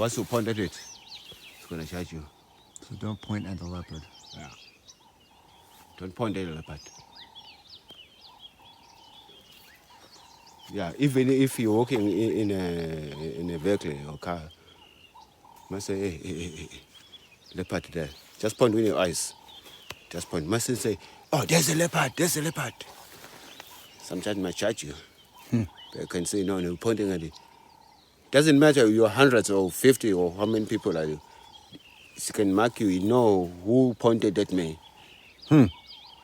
Once you point at it, it's going to charge you. So don't point at the leopard. Yeah. Don't point at the leopard. Yeah, even if you're walking in a vehicle or car, you must say, hey, leopard there. Just point with your eyes. Just point. Mustn't say, oh, there's a leopard. Sometimes might charge you. They can say, no, pointing at it. Doesn't matter you're hundreds or 50 or how many people are you. It can mark you know who pointed at me.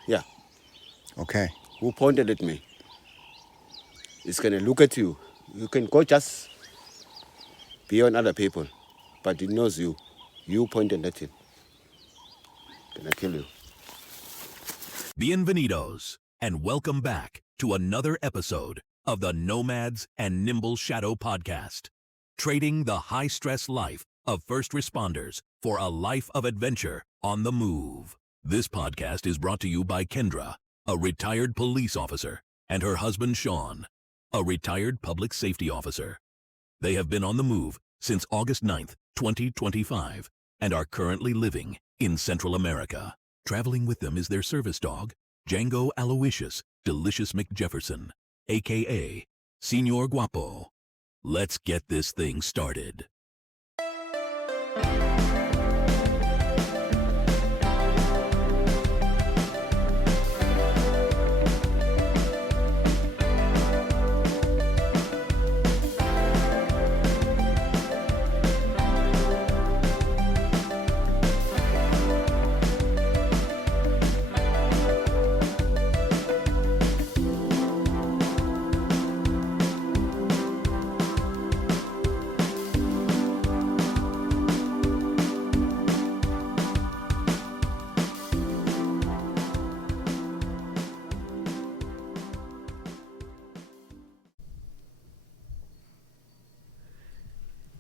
Yeah. Okay. Who pointed at me. It's going to look at you. You can go just beyond other people, but it knows you. You pointed at it. Gonna kill you. Bienvenidos, and welcome back to another episode of the Nomads and Nimble Shadow podcast, trading the high-stress life of first responders for a life of adventure on the move. This podcast is brought to you by Kendra, a retired police officer, and her husband Sean, a retired public safety officer. They have been on the move since August 9th, 2025, and are currently living in Central America. Traveling with them is their service dog, Django Aloysius Delicious McJefferson, a.k.a. Señor Guapo. Let's get this thing started.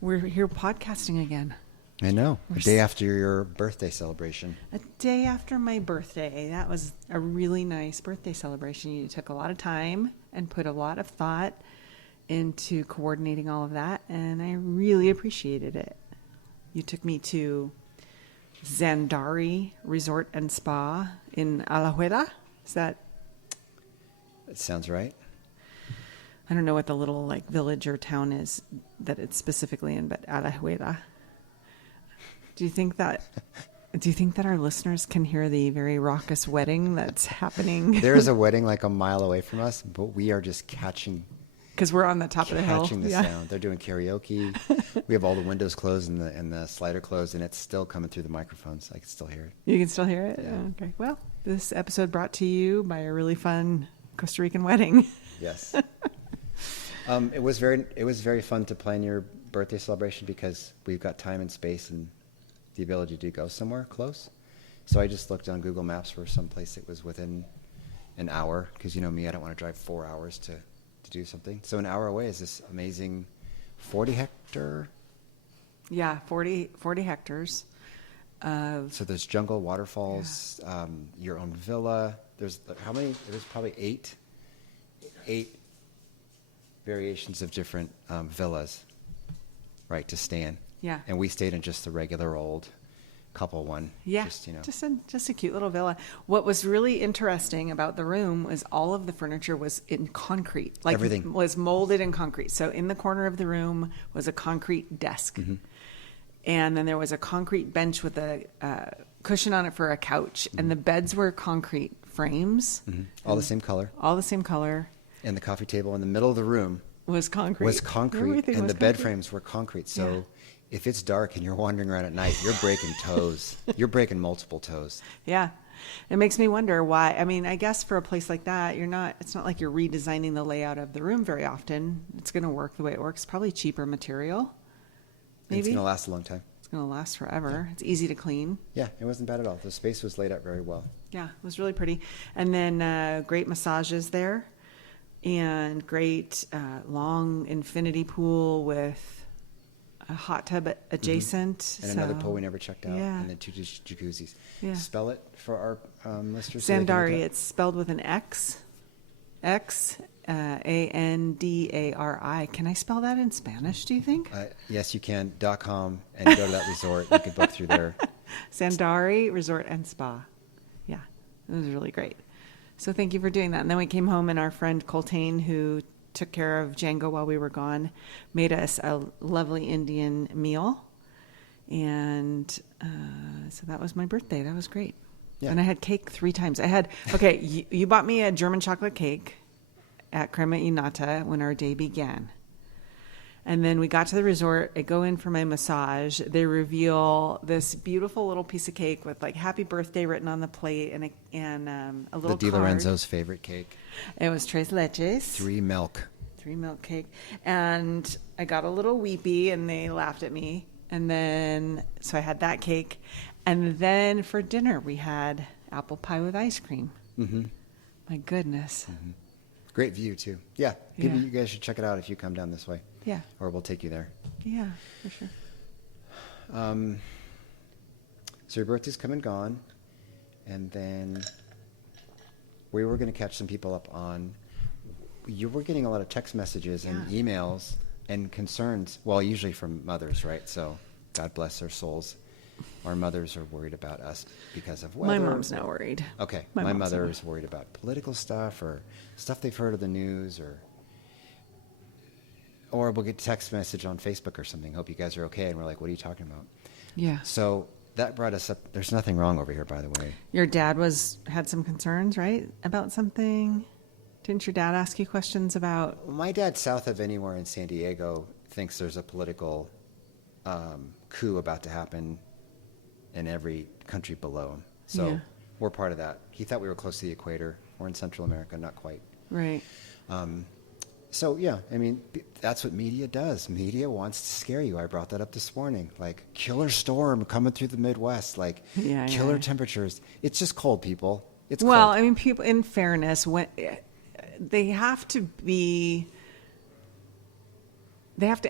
We're here podcasting again. I know. A day after your birthday celebration. A day after my birthday. That was a really nice birthday celebration. You took a lot of time and put a lot of thought into coordinating all of that, and I really appreciated it. You took me to Zandari Resort and Spa in Alajuela. Is that? That sounds right. I don't know what the little village or town is that it's specifically in, but Alajuela. Do you think that our listeners can hear the very raucous wedding that's happening? There is a wedding like a mile away from us, but we are just catching. Because we're on the top of the hill. Catching the sound. They're doing karaoke. We have all the windows closed and the slider closed, and it's still coming through the microphones. I can still hear it. You can still hear it? Yeah. Oh, okay. Well, this episode brought to you by a really fun Costa Rican wedding. Yes. It was very fun to plan your birthday celebration because we've got time and space and the ability to go somewhere close. So I just looked on Google Maps for some place that was within an hour because you know me, I don't want to drive 4 hours to do something. So an hour away is this amazing 40 hectare. Yeah, 40 hectares. So there's jungle, waterfalls, your own villa. There's how many? There's probably eight variations of different villas, right, to stay in. Yeah. And we stayed in just the regular old couple one. Yeah, just a cute little villa. What was really interesting about the room was all of the furniture was in concrete. Everything was molded in concrete. So in the corner of the room was a concrete desk. Mm-hmm. And then there was a concrete bench with a cushion on it for a couch. Mm-hmm. And the beds were concrete frames. Mm-hmm. All the same color. And the coffee table in the middle of the room was concrete. And the bed frames were concrete. So if it's dark and you're wandering around at night, you're breaking toes. You're breaking multiple toes. Yeah. It makes me wonder why. I mean, I guess for a place like that, it's not like you're redesigning the layout of the room very often. It's going to work the way it works. Probably cheaper material. Maybe. It's going to last a long time. It's going to last forever. Yeah. It's easy to clean. Yeah, it wasn't bad at all. The space was laid out very well. Yeah, it was really pretty. And then great massages there. And great long infinity pool with a hot tub adjacent. Mm-hmm. And another pool we never checked out. Yeah. And then 2 jacuzzis. Yeah. Spell it for our listeners. Zandari, it's spelled with an X. Andari. Can I spell that in Spanish, do you think? Yes, you can. .com and go to that resort. You can book through there. Sandari Resort and Spa. Yeah, it was really great. So thank you for doing that. And then we came home, and our friend Coltane, who took care of Django while we were gone, made us a lovely Indian meal. And so that was my birthday. That was great. Yeah. And I had cake 3 times. You bought me a German chocolate cake at Crema Innata when our day began. And then we got to the resort. I go in for my massage. They reveal this beautiful little piece of cake with like "Happy Birthday" written on the plate and a little the Di card. Lorenzo's favorite cake. It was tres leches. 3 milk cake. And I got a little weepy, and they laughed at me. And then, so I had that cake. And then for dinner, we had apple pie with ice cream. Mm-hmm. My goodness. Mm-hmm. Great view, too. Yeah. You guys should check it out if you come down this way. Yeah. Or we'll take you there. Yeah, for sure. So your birthday's come and gone. And then we were going to catch some people up on... You were getting a lot of text messages and emails and concerns. Well, usually from mothers, right? So God bless their souls. Our mothers are worried about us because of weather. My mom's not worried. Okay. My mother is worried about political stuff or stuff they've heard of the news, or we'll get a text message on Facebook or something. Hope you guys are okay. And we're like, what are you talking about? Yeah. So that brought us up. There's nothing wrong over here, by the way. Your dad had some concerns, right? About something? Didn't your dad ask you questions about? My dad, south of anywhere in San Diego, thinks there's a political coup about to happen in every country below him. So we're part of that. He thought we were close to the equator. We're in Central America, not quite. Right. So, yeah, I mean, that's what media does. Media wants to scare you. I brought that up this morning. Like, killer storm coming through the Midwest. Like, killer temperatures. It's just cold, people. It's cold. Well, I mean, people, in fairness, when they have to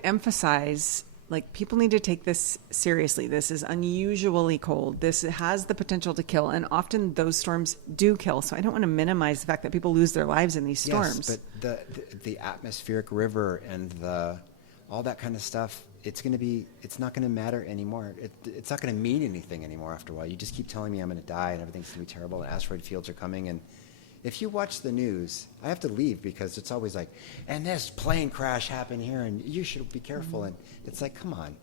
emphasize, like, people need to take this seriously. This is unusually cold. This has the potential to kill, and often those storms do kill. So I don't want to minimize the fact that people lose their lives in these storms. Yes, but the atmospheric river and all that kind of stuff, it's not going to matter anymore. It's not going to mean anything anymore after a while. You just keep telling me I'm going to die and everything's going to be terrible and asteroid fields are coming. And if you watch the news, I have to leave because it's always like, and this plane crash happened here and you should be careful. And it's like, come on.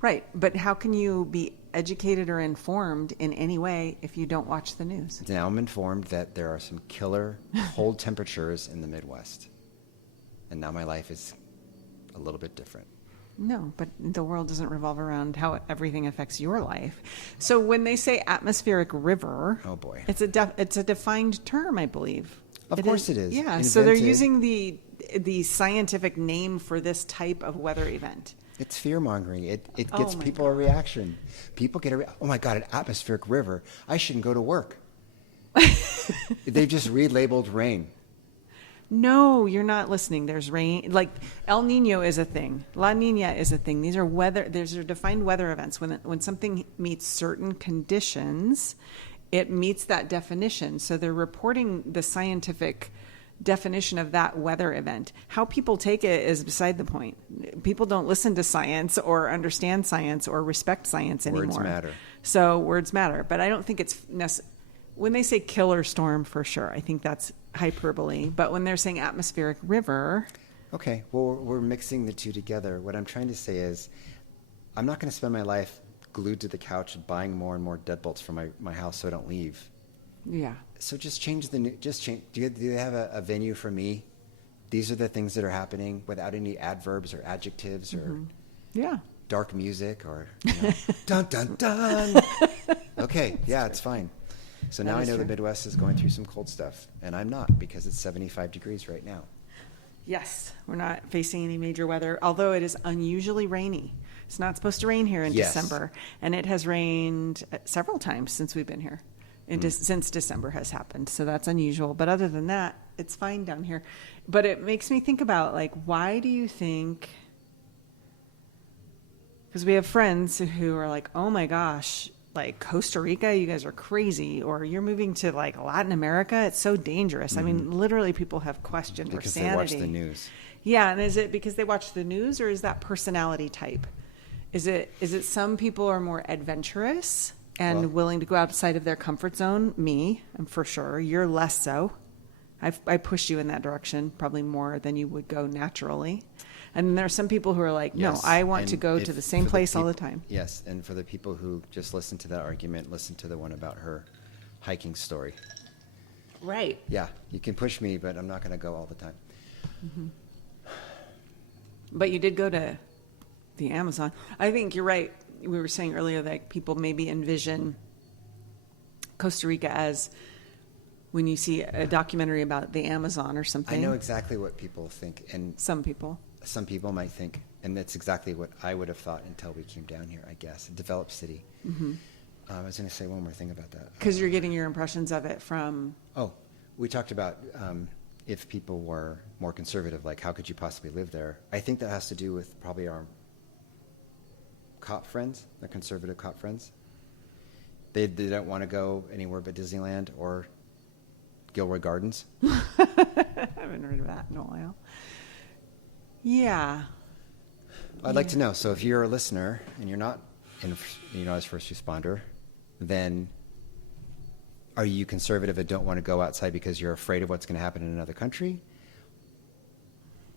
Right. But how can you be educated or informed in any way if you don't watch the news? Now I'm informed that there are some killer cold temperatures in the Midwest. And now my life is a little bit different. No, but the world doesn't revolve around how everything affects your life. So when they say atmospheric river, oh boy, it's a defined term, I believe. Of course it is. Yeah, Invented. So they're using the scientific name for this type of weather event. It's fear-mongering. It gets people a reaction. People get oh my God, an atmospheric river. I shouldn't go to work. They've just relabeled rain. No, you're not listening. There's rain. Like El Nino is a thing. La Nina is a thing. These are defined weather events. When something meets certain conditions, it meets that definition. So they're reporting the scientific definition of that weather event. How people take it is beside the point. People don't listen to science or understand science or respect science anymore. Words matter. So words matter. But I don't think it's when they say killer storm, for sure, I think that's hyperbole. But when they're saying atmospheric river... Okay, well, we're mixing the two together. What I'm trying to say is I'm not going to spend my life glued to the couch buying more and more deadbolts for my house so I don't leave. Yeah. So just change. Do they have a venue for me? These are the things that are happening without any adverbs or adjectives or dark music or dun dun dun. Okay, yeah, it's fine. So now I know the Midwest is going through some cold stuff, and I'm not because it's 75 degrees right now. Yes, we're not facing any major weather, although it is unusually rainy. It's not supposed to rain here in December, and it has rained several times since we've been here. Since December has happened, so that's unusual. But other than that, it's fine down here. But it makes me think about, like, why do you think... Because we have friends who are like, oh my gosh, like Costa Rica, you guys are crazy, or you're moving to like Latin America, it's so dangerous. I mean, literally people have questioned Because our sanity. they watch the news. Yeah, and is it because they watch the news, or is that personality type? Is it some people are more adventurous and willing to go outside of their comfort zone? Me, I'm for sure. You're less so. I push you in that direction probably more than you would go naturally. And there are some people who are like, no, Yes, I want and to go to the same place all the time. Yes, and for the people who just listen to that argument, listen to the one about her hiking story. Right. Yeah, you can push me, but I'm not going to go all the time. But you did go to the Amazon. I think you're right. We were saying earlier that people maybe envision Costa Rica as when you see a documentary about the Amazon or something. I know exactly what people think, and Some people. some people might think, and that's exactly what I would have thought until we came down here, I guess. A developed city. I was going to say one more thing about that. Because you're getting your impressions of it from... Oh, we talked about if people were more conservative, like how could you possibly live there? I think that has to do with probably our cop friends, the conservative cop friends. They don't want to go anywhere but Disneyland or Gilroy Gardens. I haven't heard of that in a while. Yeah. I'd like to know. So if you're a listener and you're not as first responder, then are you conservative and don't want to go outside because you're afraid of what's going to happen in another country?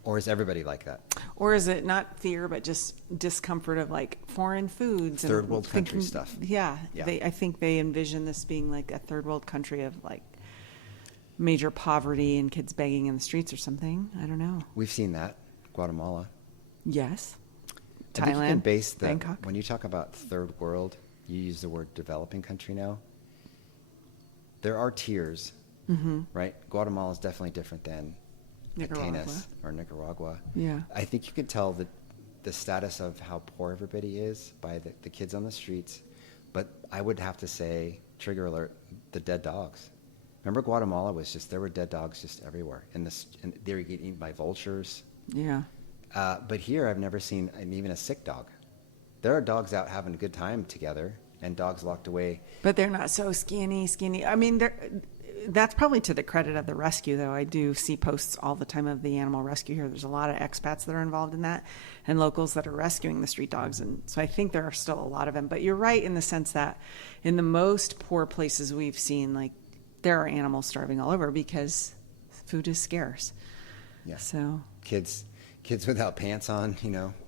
Or is everybody like that? Or is it not fear, but just discomfort of like foreign foods? Third world country stuff. Yeah. Yeah. I think they envision this being like a third world country of like major poverty and kids begging in the streets or something. I don't know. We've seen that. Guatemala. Yes. I think you can Thailand, base Bangkok. when you talk about third world, you use the word developing country now. There are tiers, right? Guatemala is definitely different than Nicaragua. Atenas or Nicaragua. Yeah. I think you can tell the status of how poor everybody is by the kids on the streets. But I would have to say, trigger alert, the dead dogs. Remember Guatemala was just, there were dead dogs just everywhere. And they were getting eaten by vultures. Yeah. But here I've never seen even a sick dog. There are dogs out having a good time together and dogs locked away. But they're not so skinny. I mean, that's probably to the credit of the rescue, though. I do see posts all the time of the animal rescue here. There's a lot of expats that are involved in that and locals that are rescuing the street dogs. And so I think there are still a lot of them. But you're right in the sense that in the most poor places we've seen, like, there are animals starving all over because food is scarce. Yeah. So Kids without pants on,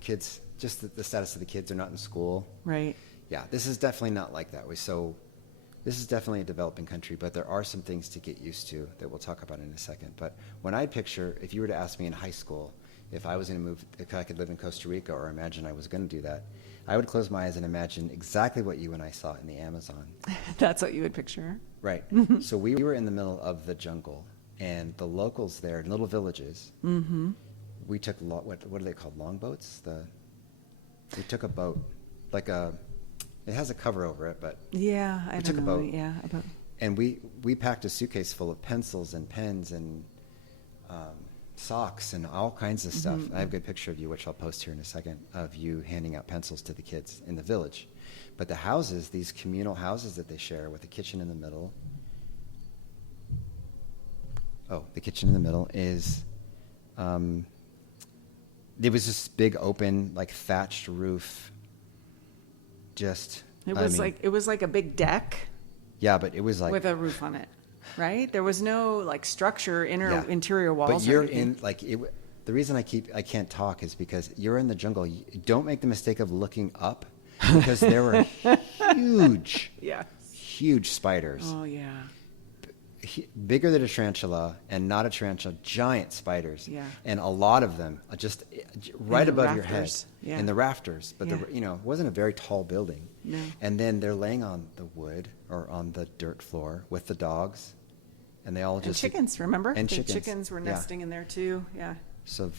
kids, just the status of the kids are not in school. right. Yeah, this is definitely not like that. This is definitely a developing country, but there are some things to get used to that we'll talk about in a second. But when I picture, if you were to ask me in high school, if I was going to move, if I could live in Costa Rica or imagine I was going to do that, I would close my eyes and imagine exactly what you and I saw in the Amazon. That's what you would picture. Right. So we were in the middle of the jungle, and the locals there, in little villages, we took, what are they called, longboats? We took a boat, it has a cover over it, but Yeah, I took don't a know. boat. Yeah, a boat. and we packed a suitcase full of pencils and pens and socks and all kinds of stuff. I have a good picture of you, which I'll post here in a second, of you handing out pencils to the kids in the village. But the houses, these communal houses that they share with a kitchen in the middle. Oh, the kitchen in the middle is, it was this big open, like thatched roof. It was like a big deck Yeah, but it was like with a roof on it, right? There was no like structure, interior walls. But you're in the reason I can't talk is because you're in the jungle. Don't make the mistake of looking up because there were huge spiders. Oh yeah. Bigger than a tarantula and not a tarantula, giant spiders. Yeah. And a lot of them just right above your head rafters. Yeah. in the rafters. But Yeah. it wasn't a very tall building. No. And then they're laying on the wood or on the dirt floor with the dogs, and they all And just chickens, remember? And the chickens. were Yeah. nesting in there too. Yeah. So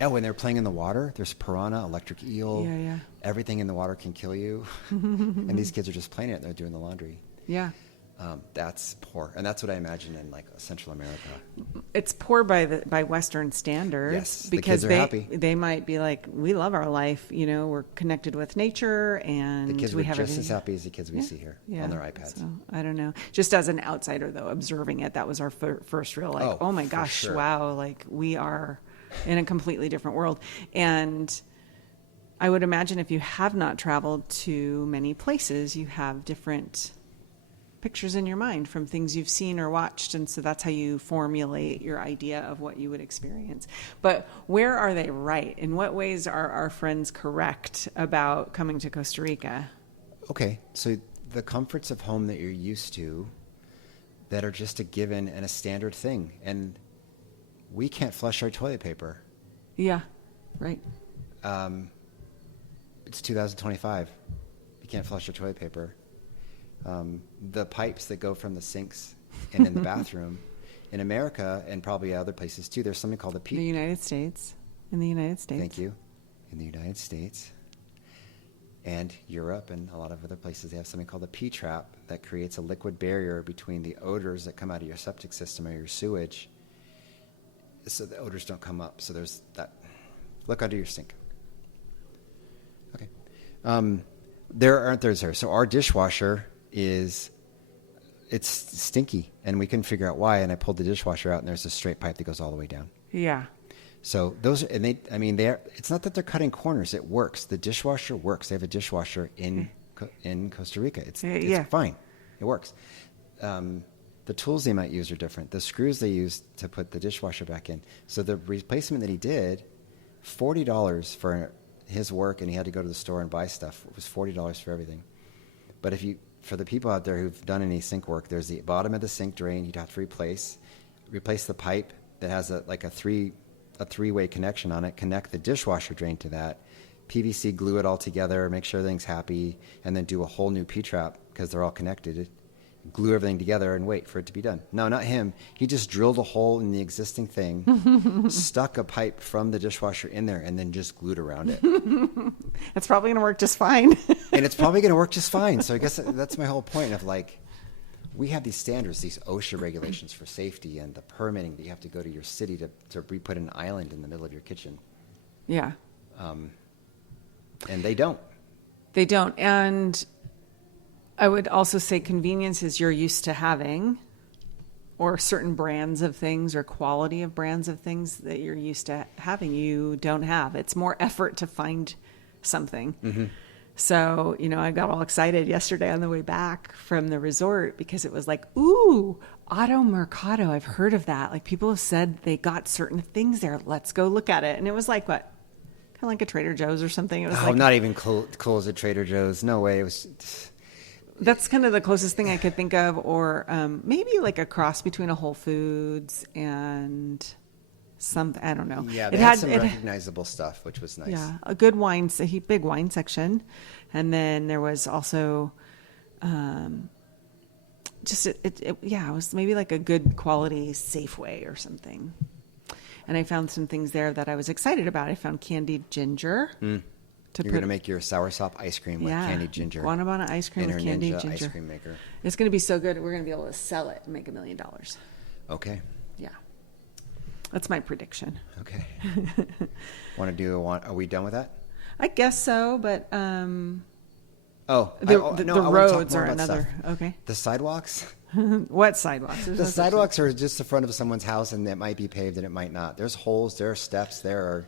when they're playing in the water, there's piranha, electric eel. Yeah, yeah. Everything in the water can kill you. And these kids are just playing it. They're doing the laundry. Yeah. That's poor, and that's what I imagine in like Central America. It's poor by Western standards. Yes, the because kids are happy. they might be like, we love our life. We're connected with nature, and The kids we were have just everything. as happy as the kids we see here on their iPads. So I don't know. Just as an outsider, though, observing it, that was our first real like, oh my for gosh, sure. wow, like we are in a completely different world. And I would imagine if you have not traveled to many places, you have different pictures in your mind from things you've seen or watched, and so that's how you formulate your idea of what you would experience. But where are they right? In what ways are our friends correct about coming to Costa Rica? Okay, so the comforts of home that you're used to, that are just a given and a standard thing, and we can't flush our toilet paper. Yeah, right. It's 2025. You can't flush your toilet paper. The pipes that go from the sinks and in the bathroom in America, and probably other places too, there's something called a The United States. In the United States. Thank you. In the United States and Europe and a lot of other places, they have something called a P-trap that creates a liquid barrier between the odors that come out of your septic system or your sewage, so the odors don't come up. So there's that. Look under your sink. Okay. There aren't those here. So our dishwasher it's stinky, and we couldn't figure out why. And I pulled the dishwasher out, and there's a straight pipe that goes all the way down. Yeah. So those, and it's not that they're cutting corners. It works. The dishwasher works. They have a dishwasher in Costa Rica. It's fine. It works. The tools they might use are different. The screws they use to put the dishwasher back in. So the replacement that he did, $40 for his work, and he had to go to the store and buy stuff. It was $40 for everything. But for the people out there who've done any sink work, there's the bottom of the sink drain you'd have to replace the pipe that has a three-way connection on it, connect the dishwasher drain to that, PVC glue it all together, make sure everything's happy, and then do a whole new P-trap because they're all connected. Glue everything together and wait for it to be done. No, not him. He just drilled a hole in the existing thing, stuck a pipe from the dishwasher in there, and then just glued around it. It's probably going to work just fine. And it's probably going to work just fine. So I guess that's my whole point of like, we have these standards, these OSHA regulations for safety and the permitting that you have to go to your city to re-put an island in the middle of your kitchen. Yeah. And they don't. They don't. And I would also say conveniences you're used to having, or certain brands of things or quality of brands of things that you're used to having, you don't have. It's more effort to find something. Mm-hmm. So, I got all excited yesterday on the way back from the resort because it was like, ooh, Auto Mercado. I've heard of that. Like, people have said they got certain things there. Let's go look at it. And it was like, what? Kind of like a Trader Joe's or something. It was not even cool as a Trader Joe's. No way. It was... That's kind of the closest thing I could think of, or maybe like a cross between a Whole Foods and something. I don't know. Yeah, they had some recognizable stuff, which was nice. Yeah, a good big wine section, and then there was also, it was maybe like a good quality Safeway or something, and I found some things there that I was excited about. I found candied ginger. You're going to make your soursop ice cream with candied ginger. Guanabana ice cream with candied Ninja ginger. Ice cream maker. It's going to be so good. We're going to be able to sell it and make $1 million. Okay. Yeah. That's my prediction. Okay. Are we done with that? I guess so, but the roads are another. Stuff. Okay. The sidewalks? What sidewalks? The sidewalks are just the front of someone's house, and it might be paved and it might not. There's holes, there are steps, there are...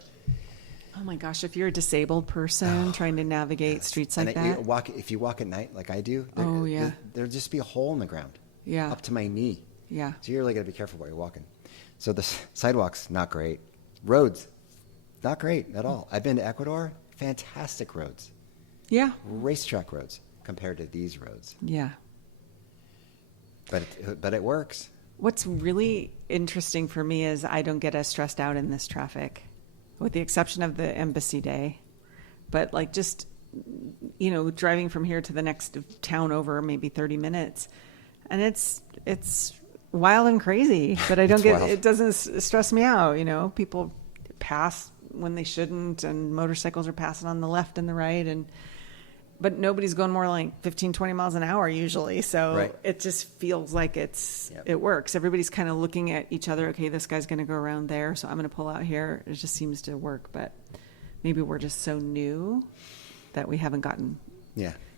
Oh my gosh, if you're a disabled person trying to navigate streets like that. If you walk at night like I do, there'll just be a hole in the ground. Yeah. Up to my knee. Yeah. So you really got to be careful while you're walking. So the sidewalks, not great. Roads, not great at all. I've been to Ecuador, fantastic roads. Yeah. Racetrack roads compared to these roads. Yeah. But it works. What's really interesting for me is I don't get as stressed out in this traffic, with the exception of the embassy day. But like just, driving from here to the next town over maybe 30 minutes, and it's wild and crazy, but it doesn't stress me out. People pass when they shouldn't, and motorcycles are passing on the left and the right. And but nobody's going more like 15, 20 miles an hour usually. So Right. it just feels like it works. Everybody's kind of looking at each other. Okay, this guy's going to go around there, so I'm going to pull out here. It just seems to work, but maybe we're just so new that we haven't gotten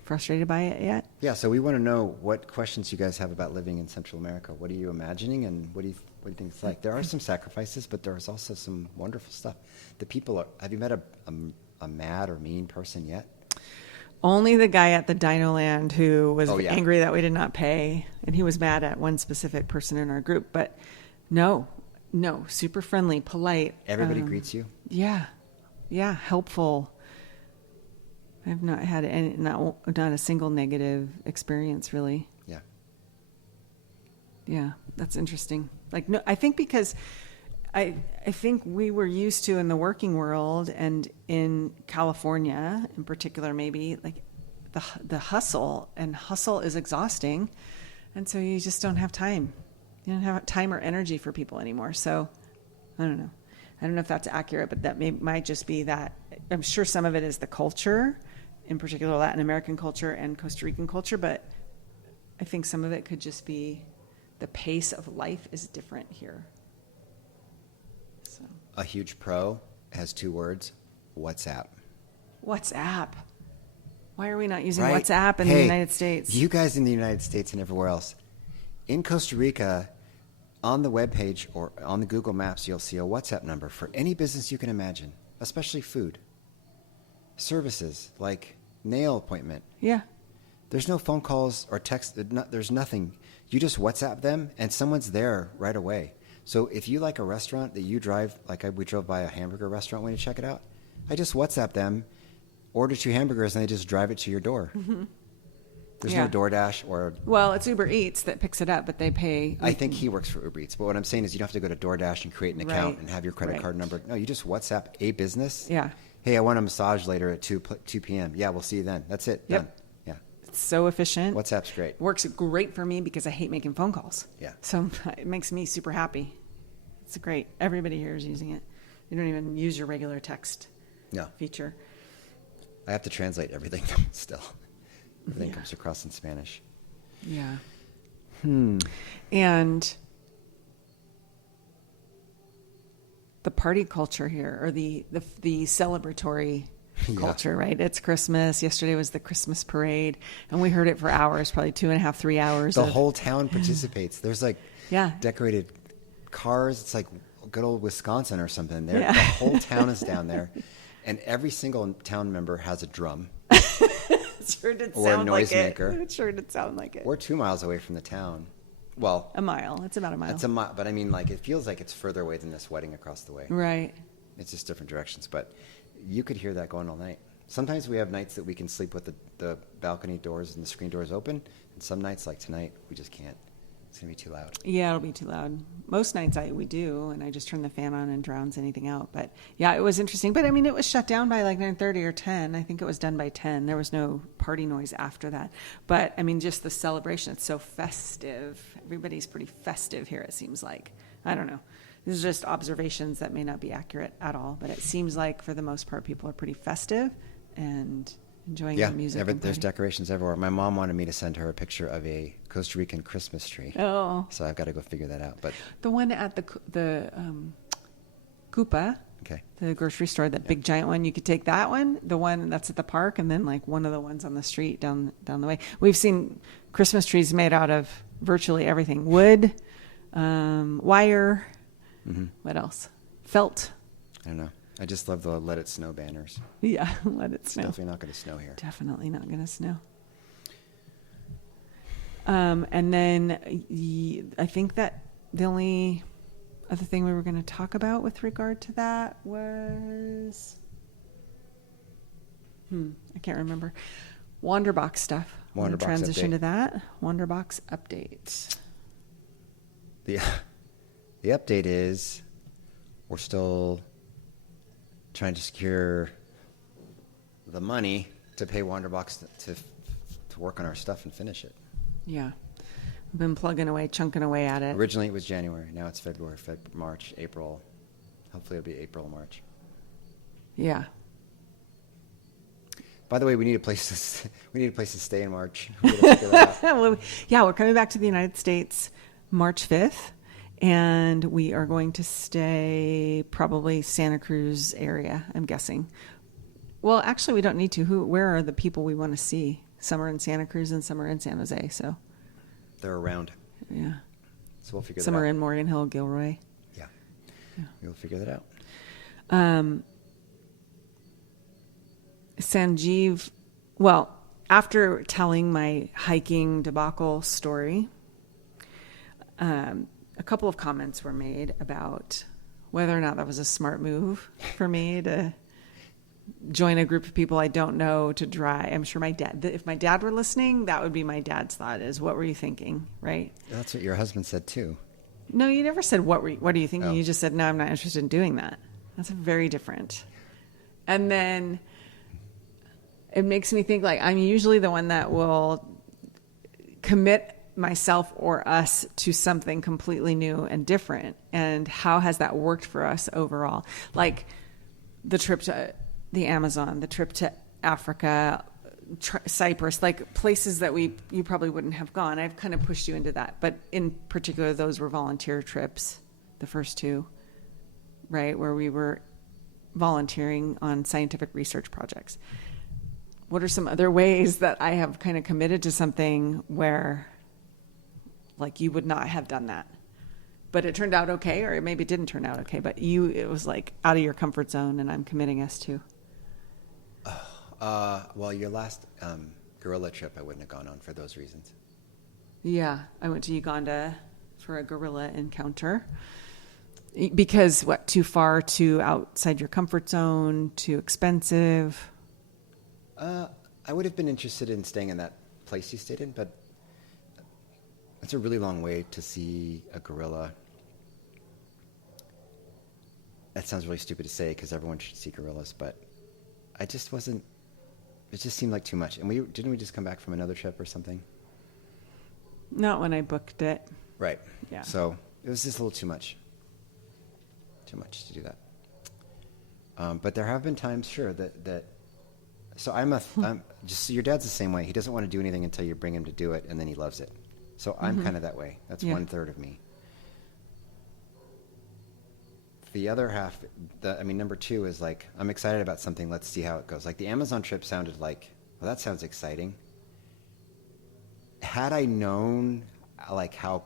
frustrated by it yet. Yeah, so we want to know what questions you guys have about living in Central America. What are you imagining, and what do you think it's like? There are some sacrifices, but there's also some wonderful stuff. The people are. Have you met a mad or mean person yet? Only the guy at the Dino Land who was Oh, yeah. angry that we did not pay, and he was mad at one specific person in our group. But no, super friendly, polite. Everybody greets you. Yeah, helpful. I've not had not a single negative experience really. Yeah, that's interesting. Like, no, I think because I think we were used to in the working world and in California in particular, maybe like the hustle, and hustle is exhausting. And so you just don't have time. You don't have time or energy for people anymore. So I don't know. I don't know if that's accurate, but that might just be that. I'm sure some of it is the culture, in particular Latin American culture and Costa Rican culture, but I think some of it could just be the pace of life is different here. So. A huge pro has 2 words: WhatsApp. WhatsApp. Why are we not using Right? WhatsApp in the United States? You guys in the United States and everywhere else. In Costa Rica, on the webpage or on the Google Maps, you'll see a WhatsApp number for any business you can imagine, especially food. Services like nail appointment. Yeah. There's no phone calls or text. There's nothing. You just WhatsApp them, and someone's there right away. So if you like a restaurant that you drive, like we drove by a hamburger restaurant when you check it out, I just WhatsApp them, order 2 hamburgers, and they just drive it to your door. Mm-hmm. There's no DoorDash or... Well, it's Uber Eats that picks it up, but they pay... I think he works for Uber Eats. But what I'm saying is you don't have to go to DoorDash and create an account and have your credit card number. No, you just WhatsApp a business. Yeah. Hey, I want a massage later at 2 p.m. Yeah, we'll see you then. That's it. Yep. Done. Yeah. It's so efficient. WhatsApp's great. Works great for me because I hate making phone calls. Yeah. So it makes me super happy. It's great. Everybody here is using it. You don't even use your regular text feature. I have to translate everything still. Everything comes across in Spanish. Yeah. And the party culture here, or the celebratory culture, right? It's Christmas. Yesterday was the Christmas parade, and we heard it for hours, probably 2.5, 3 hours. The whole town participates. There's like decorated cars. It's like good old Wisconsin or something. The whole town is down there, and every single town member has a drum. Sure did or sound a noisemaker. like it. It sure did sound like it. We're 2 miles away from the town. Well, a mile. It's about a mile. It's a mile, but I mean, like, it feels like it's further away than this wedding across the way. Right. It's just different directions, but you could hear that going all night. Sometimes we have nights that we can sleep with the balcony doors and the screen doors open, and some nights, like tonight, we just can't. It's going to be too loud. Yeah, it'll be too loud. Most nights we do, and I just turn the fan on and drowns anything out. But yeah, it was interesting. But I mean, it was shut down by like 9:30 or 10. I think it was done by 10. There was no party noise after that. But I mean, just the celebration. It's so festive. Everybody's pretty festive here, it seems like. I don't know. These are just observations that may not be accurate at all. But it seems like for the most part, people are pretty festive and enjoying the music. Yeah, there's decorations everywhere. My mom wanted me to send her a picture of a Costa Rican Christmas tree. Oh. So I've got to go figure that out. But the one at the Coupa, the grocery store, that big giant one, you could take that one, the one that's at the park, and then like one of the ones on the street down the way. We've seen Christmas trees made out of virtually everything: wood, wire. Mm-hmm. What else? Felt. I don't know. I just love the Let It Snow banners. Yeah, let it snow. It's definitely not going to snow here. Definitely not going to snow. And then I think that the only other thing we were going to talk about with regard to that was, I can't remember. Wanderbox stuff. Wanderbox transition update. to that. Wanderbox update. The update is we're still trying to secure the money to pay Wanderbox to work on our stuff and finish it. Yeah. We've been plugging away, chunking away at it. Originally it was January. Now it's February, March, April. Hopefully it'll be April, March. Yeah. By the way, we need a place to stay in March. We gotta figure that out. Well, yeah, we're coming back to the United States March 5th, and we are going to stay probably Santa Cruz area, I'm guessing. Well, actually, we don't need to. Where are the people we want to see? Some are in Santa Cruz and some are in San Jose, so. They're around. Yeah. So we'll figure Some that out. are in Morgan Hill, Gilroy. Yeah. We'll figure that out. Sanjeev, well, after telling my hiking debacle story, a couple of comments were made about whether or not that was a smart move for me to join a group of people I don't know to drive. I'm sure my dad, if my dad were listening, that would be my dad's thought is, what were you thinking, right? That's what your husband said too. No, you never said, what are you thinking? Oh. You just said, no, I'm not interested in doing that. That's very different. And then it makes me think, like, I'm usually the one that will commit myself or us to something completely new and different. And how has that worked for us overall? Like the trip to the Amazon, the trip to Africa, Cyprus, like places that you probably wouldn't have gone. I've kind of pushed you into that. But in particular, those were volunteer trips, the first two, right, where we were volunteering on scientific research projects. What are some other ways that I have kind of committed to something where, like, you would not have done that, but it turned out okay, or maybe it didn't turn out okay, but it was like out of your comfort zone, and I'm committing us to. Well, your last gorilla trip, I wouldn't have gone on for those reasons. Yeah, I went to Uganda for a gorilla encounter. Because what, too far, too outside your comfort zone, too expensive? I would have been interested in staying in that place you stayed in, but it's a really long way to see a gorilla. That sounds really stupid to say because everyone should see gorillas, but I just wasn't. It just seemed like too much. And didn't we just come back from another trip or something? Not when I booked it. Right. Yeah. So it was just a little too much. Too much to do that. But there have been times, sure, that. So I'm just your dad's the same way. He doesn't want to do anything until you bring him to do it, and then he loves it. So I'm kind of that way. That's 1/3 of me. The other half, number 2 is like, I'm excited about something. Let's see how it goes. Like the Amazon trip sounded like, well, that sounds exciting. Had I known like how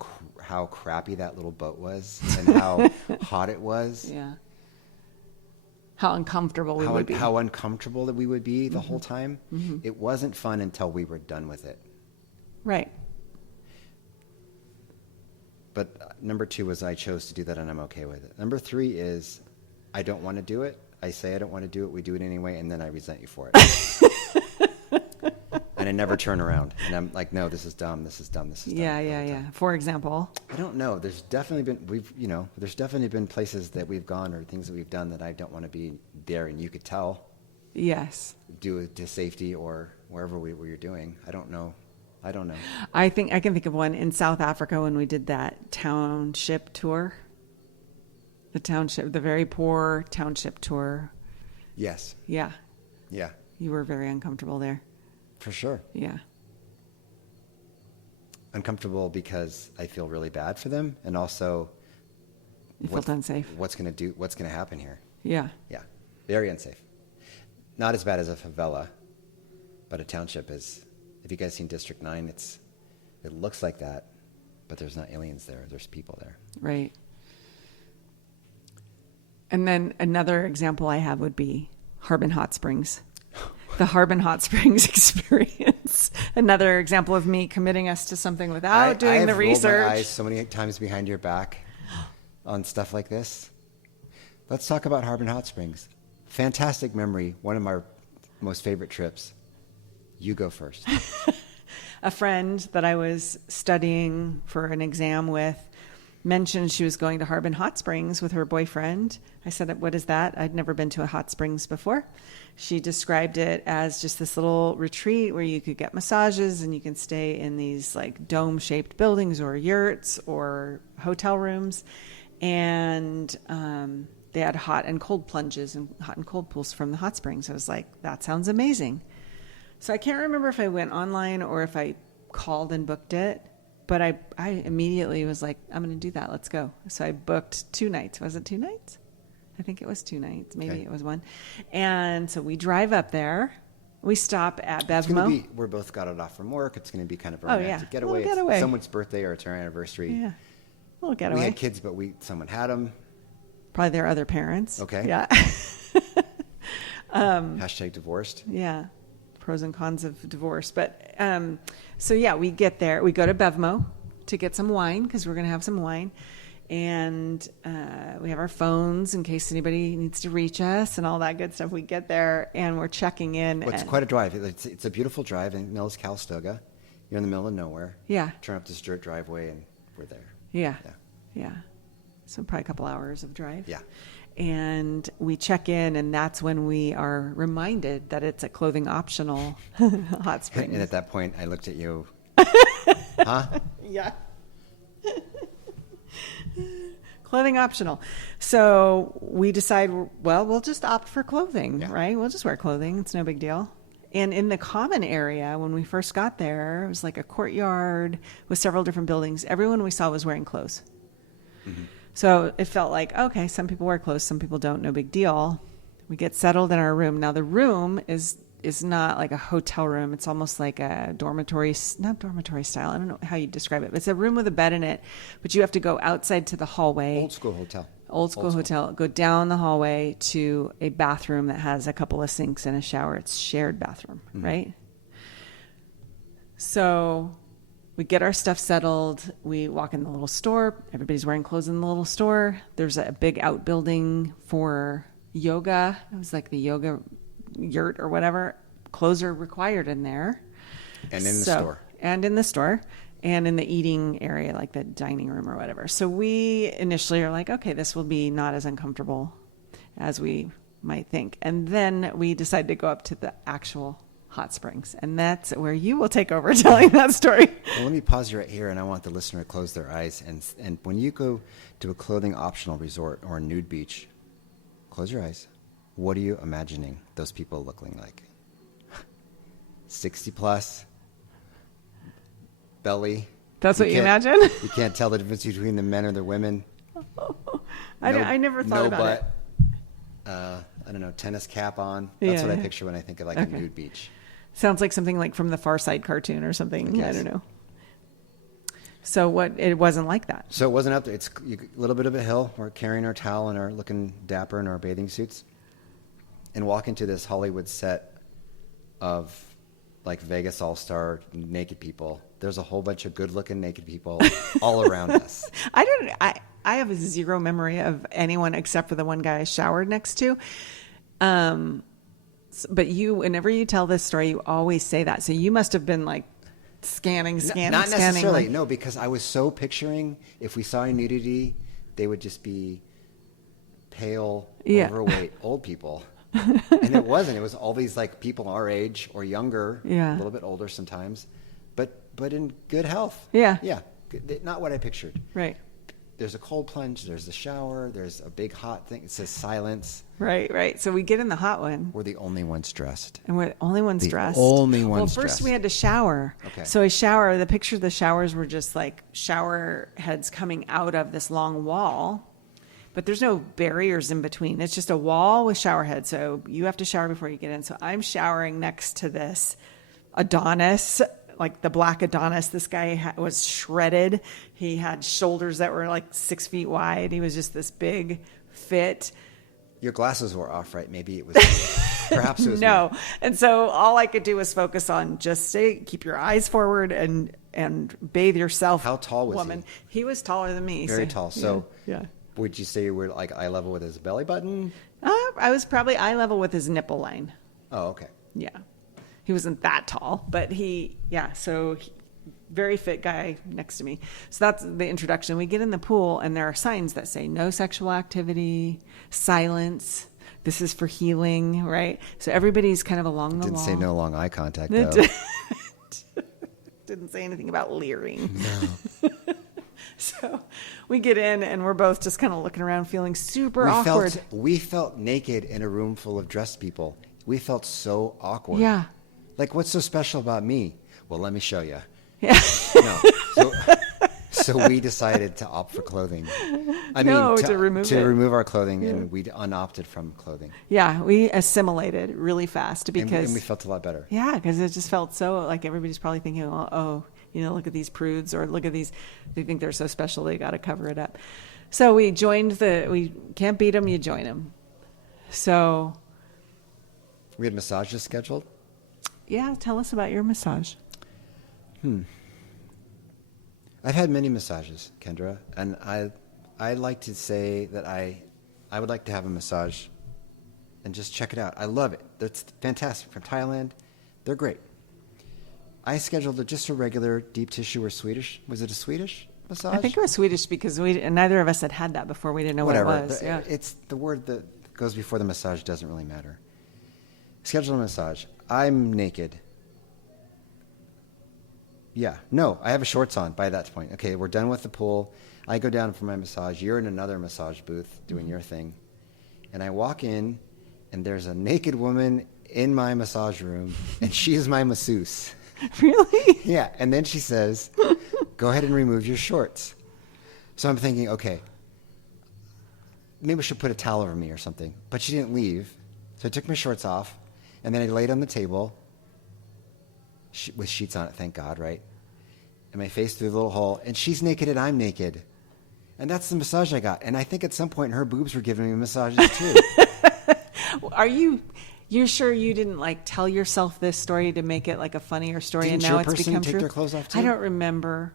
crappy that little boat was and how hot it was. Yeah. How uncomfortable we would be. How uncomfortable that we would be the whole time. It wasn't fun until we were done with it. Right. But number 2 was I chose to do that and I'm okay with it. Number 3 is I don't want to do it. I say I don't want to do it. We do it anyway, and then I resent you for it. And I never turn around. And I'm like, no, this is dumb. This is dumb. This is dumb. Yeah. For example, I don't know. There's definitely been places that we've gone or things that we've done that I don't want to be there, and you could tell. yes. Due to safety or wherever you're doing. I don't know. I think I can think of one in South Africa when we did that township tour. The very poor township tour. Yes. Yeah. Yeah. You were very uncomfortable there. For sure. Yeah. Uncomfortable because I feel really bad for them, and also You felt unsafe. What's going to happen here? Yeah. Yeah. Very unsafe. Not as bad as a favela, but a township is. Have you guys seen District 9? It looks like that, but there's not aliens there. There's people there. Right. And then another example I have would be Harbin Hot Springs. The Harbin Hot Springs experience. Another example of me committing us to something without doing the research. I've rolled my eyes so many times behind your back on stuff like this. Let's talk about Harbin Hot Springs. Fantastic memory. One of my most favorite trips. You go first. A friend that I was studying for an exam with mentioned she was going to Harbin Hot Springs with her boyfriend. I said, what is that? I'd never been to a hot springs before. She described it as just this little retreat where you could get massages and you can stay in these like dome-shaped buildings or yurts or hotel rooms. And they had hot and cold plunges and hot and cold pools from the hot springs. I was like, that sounds amazing. So I can't remember if I went online or if I called and booked it, but I immediately was like, I'm going to do that. Let's go. So I booked 2 nights. Was it 2 nights? I think it was 2 nights. Maybe it was 1. And so we drive up there. We stop at Bevmo. We're both got it off from work. It's going to be kind of a Oh, romantic yeah. getaway. Little getaway. It's someone's birthday or it's our anniversary. Yeah. Little getaway. We had kids, but someone had them. Probably their other parents. Okay. Yeah. Hashtag divorced. Yeah. Pros and cons of divorce. But so, yeah, we get there. We go to Bevmo to get some wine because we're going to have some wine. And we have our phones in case anybody needs to reach us and all that good stuff. We get there and we're checking in. Well, it's quite a drive. It's a beautiful drive in Millis, Calistoga. You're in the middle of nowhere. Yeah. Turn up this dirt driveway and we're there. Yeah. So probably a couple hours of drive. Yeah. And we check in, and that's when we are reminded that it's a clothing optional hot springs. And at that point, I looked at you. Huh? Yeah. Clothing optional. So we decide, well, we'll just opt for clothing, right? We'll just wear clothing. It's no big deal. And in the common area, when we first got there, it was like a courtyard with several different buildings. Everyone we saw was wearing clothes. Mm-hmm. So it felt like, okay, some people wear clothes, some people don't, no big deal. We get settled in our room. Now the room is not like a hotel room. It's almost like a dormitory, not dormitory style. I don't know how you describe it. But it's a room with a bed in it, but you have to go outside to the hallway. Old school hotel. Old school hotel. Go down the hallway to a bathroom that has a couple of sinks and a shower. It's shared bathroom, right? So we get our stuff settled. We walk in the little store. Everybody's wearing clothes in the little store. There's a big outbuilding for yoga. It was like the yoga yurt or whatever. Clothes are required in there. And in the store. And in the store. And in the eating area, like the dining room or whatever. So we initially are like, okay, this will be not as uncomfortable as we might think. And then we decide to go up to the actual hot springs. And that's where you will take over telling that story. Well, let me pause you right here, and I want the listener to close their eyes. And when you go to a clothing optional resort or a nude beach, close your eyes. What are you imagining those people looking like? 60 plus, belly. That's what you imagine? You can't tell the difference between the men or the women. I never thought about it. I don't know, tennis cap on. That's what I picture when I think of like a nude beach. Sounds like something like from the Far Side cartoon or something. I don't know. So it wasn't like that. So it wasn't up there. It's a little bit of a hill. We're carrying our towel and our looking dapper in our bathing suits and walk into this Hollywood set of like Vegas All-Star naked people. There's a whole bunch of good-looking naked people all around us. I have zero memory of anyone except for the one guy I showered next to. But whenever you tell this story, you always say that. So you must have been like scanning. Not necessarily, no, because I was so picturing if we saw nudity, they would just be pale, overweight, old people. And it wasn't. It was all these like people our age or younger, a little bit older sometimes, but in good health. Yeah. Not what I pictured. Right. There's a cold plunge. There's the shower. There's a big hot thing. It says silence. Right. So we get in the hot one. We're the only ones dressed. And we're the only ones dressed. Only ones dressed. Well, first we had to shower. Okay. So the picture of the showers were just like shower heads coming out of this long wall. But there's no barriers in between. It's just a wall with shower heads. So you have to shower before you get in. So I'm showering next to this Adonis, like the black Adonis. This guy was shredded. He had shoulders that were like 6 feet wide. He was just this big, fit. Your glasses were off, right? Maybe it was, perhaps it was No. me. And so all I could do was focus on just keep your eyes forward and bathe yourself. How tall was woman. He was taller than me. Very tall. So yeah. Would you say you were like eye level with his belly button? I was probably eye level with his nipple line. Oh, okay. Yeah. He wasn't that tall, but very fit guy next to me. So that's the introduction. We get in the pool and there are signs that say no sexual activity, silence. This is for healing, right? So everybody's kind of along the wall. Didn't say no long eye contact, though. Didn't say anything about leering. No. So we get in and we're both just kind of looking around feeling super awkward. We felt naked in a room full of dressed people. We felt so awkward. Yeah. Like, what's so special about me? Well, let me show you. Yeah. No. So we decided to opt for clothing. To remove our clothing, and we unopted from clothing. Yeah, we assimilated really fast because And we felt a lot better. Yeah, because it just felt so like everybody's probably thinking, oh, look at these prudes, or look at these. They think they're so special, they got to cover it up. So we joined we can't beat them, you join them. So we had massages scheduled. Yeah, tell us about your massage. I've had many massages, Kendra, and I like to say that I would like to have a massage and just check it out. I love it. That's fantastic. From Thailand, they're great. I scheduled just a regular deep tissue or Swedish. Was it a Swedish massage? I think it was Swedish because neither of us had that before. We didn't know Whatever. what it was. Yeah. It's the word that goes before the massage doesn't really matter. Schedule a massage. I'm naked. Yeah. No, I have a shorts on by that point. Okay, we're done with the pool. I go down for my massage. You're in another massage booth doing your thing. And I walk in, and there's a naked woman in my massage room, and she is my masseuse. Really? Yeah. And then she says, go ahead and remove your shorts. So I'm thinking, okay, maybe she'll put a towel over me or something. But she didn't leave. So I took my shorts off, and then I laid on the table with sheets on it, thank God, right? And my face through the little hole, and she's naked and I'm naked. And that's the massage I got. And I think at some point her boobs were giving me massages too. You're sure you didn't tell yourself this story to make it like a funnier story? Didn't and now your it's person become take true? their clothes off too? I don't remember.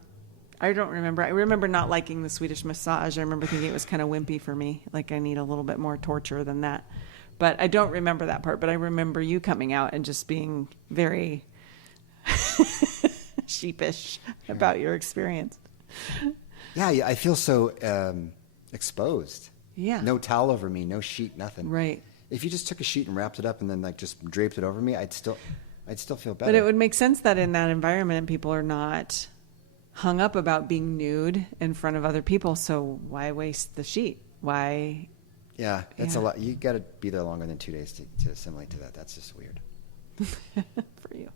I remember not liking the Swedish massage. I remember thinking it was kind of wimpy for me. Like I need a little bit more torture than that. But I don't remember that part. But I remember you coming out and just being very sheepish about your experience. Yeah, I feel so exposed. Yeah. No towel over me, no sheet, nothing. Right. If you just took a sheet and wrapped it up and then just draped it over me, I'd still feel better. But it would make sense that in that environment, people are not hung up about being nude in front of other people. So why waste the sheet? Why? Yeah, it's a lot. You got to be there longer than 2 days to assimilate to that. That's just weird. For you.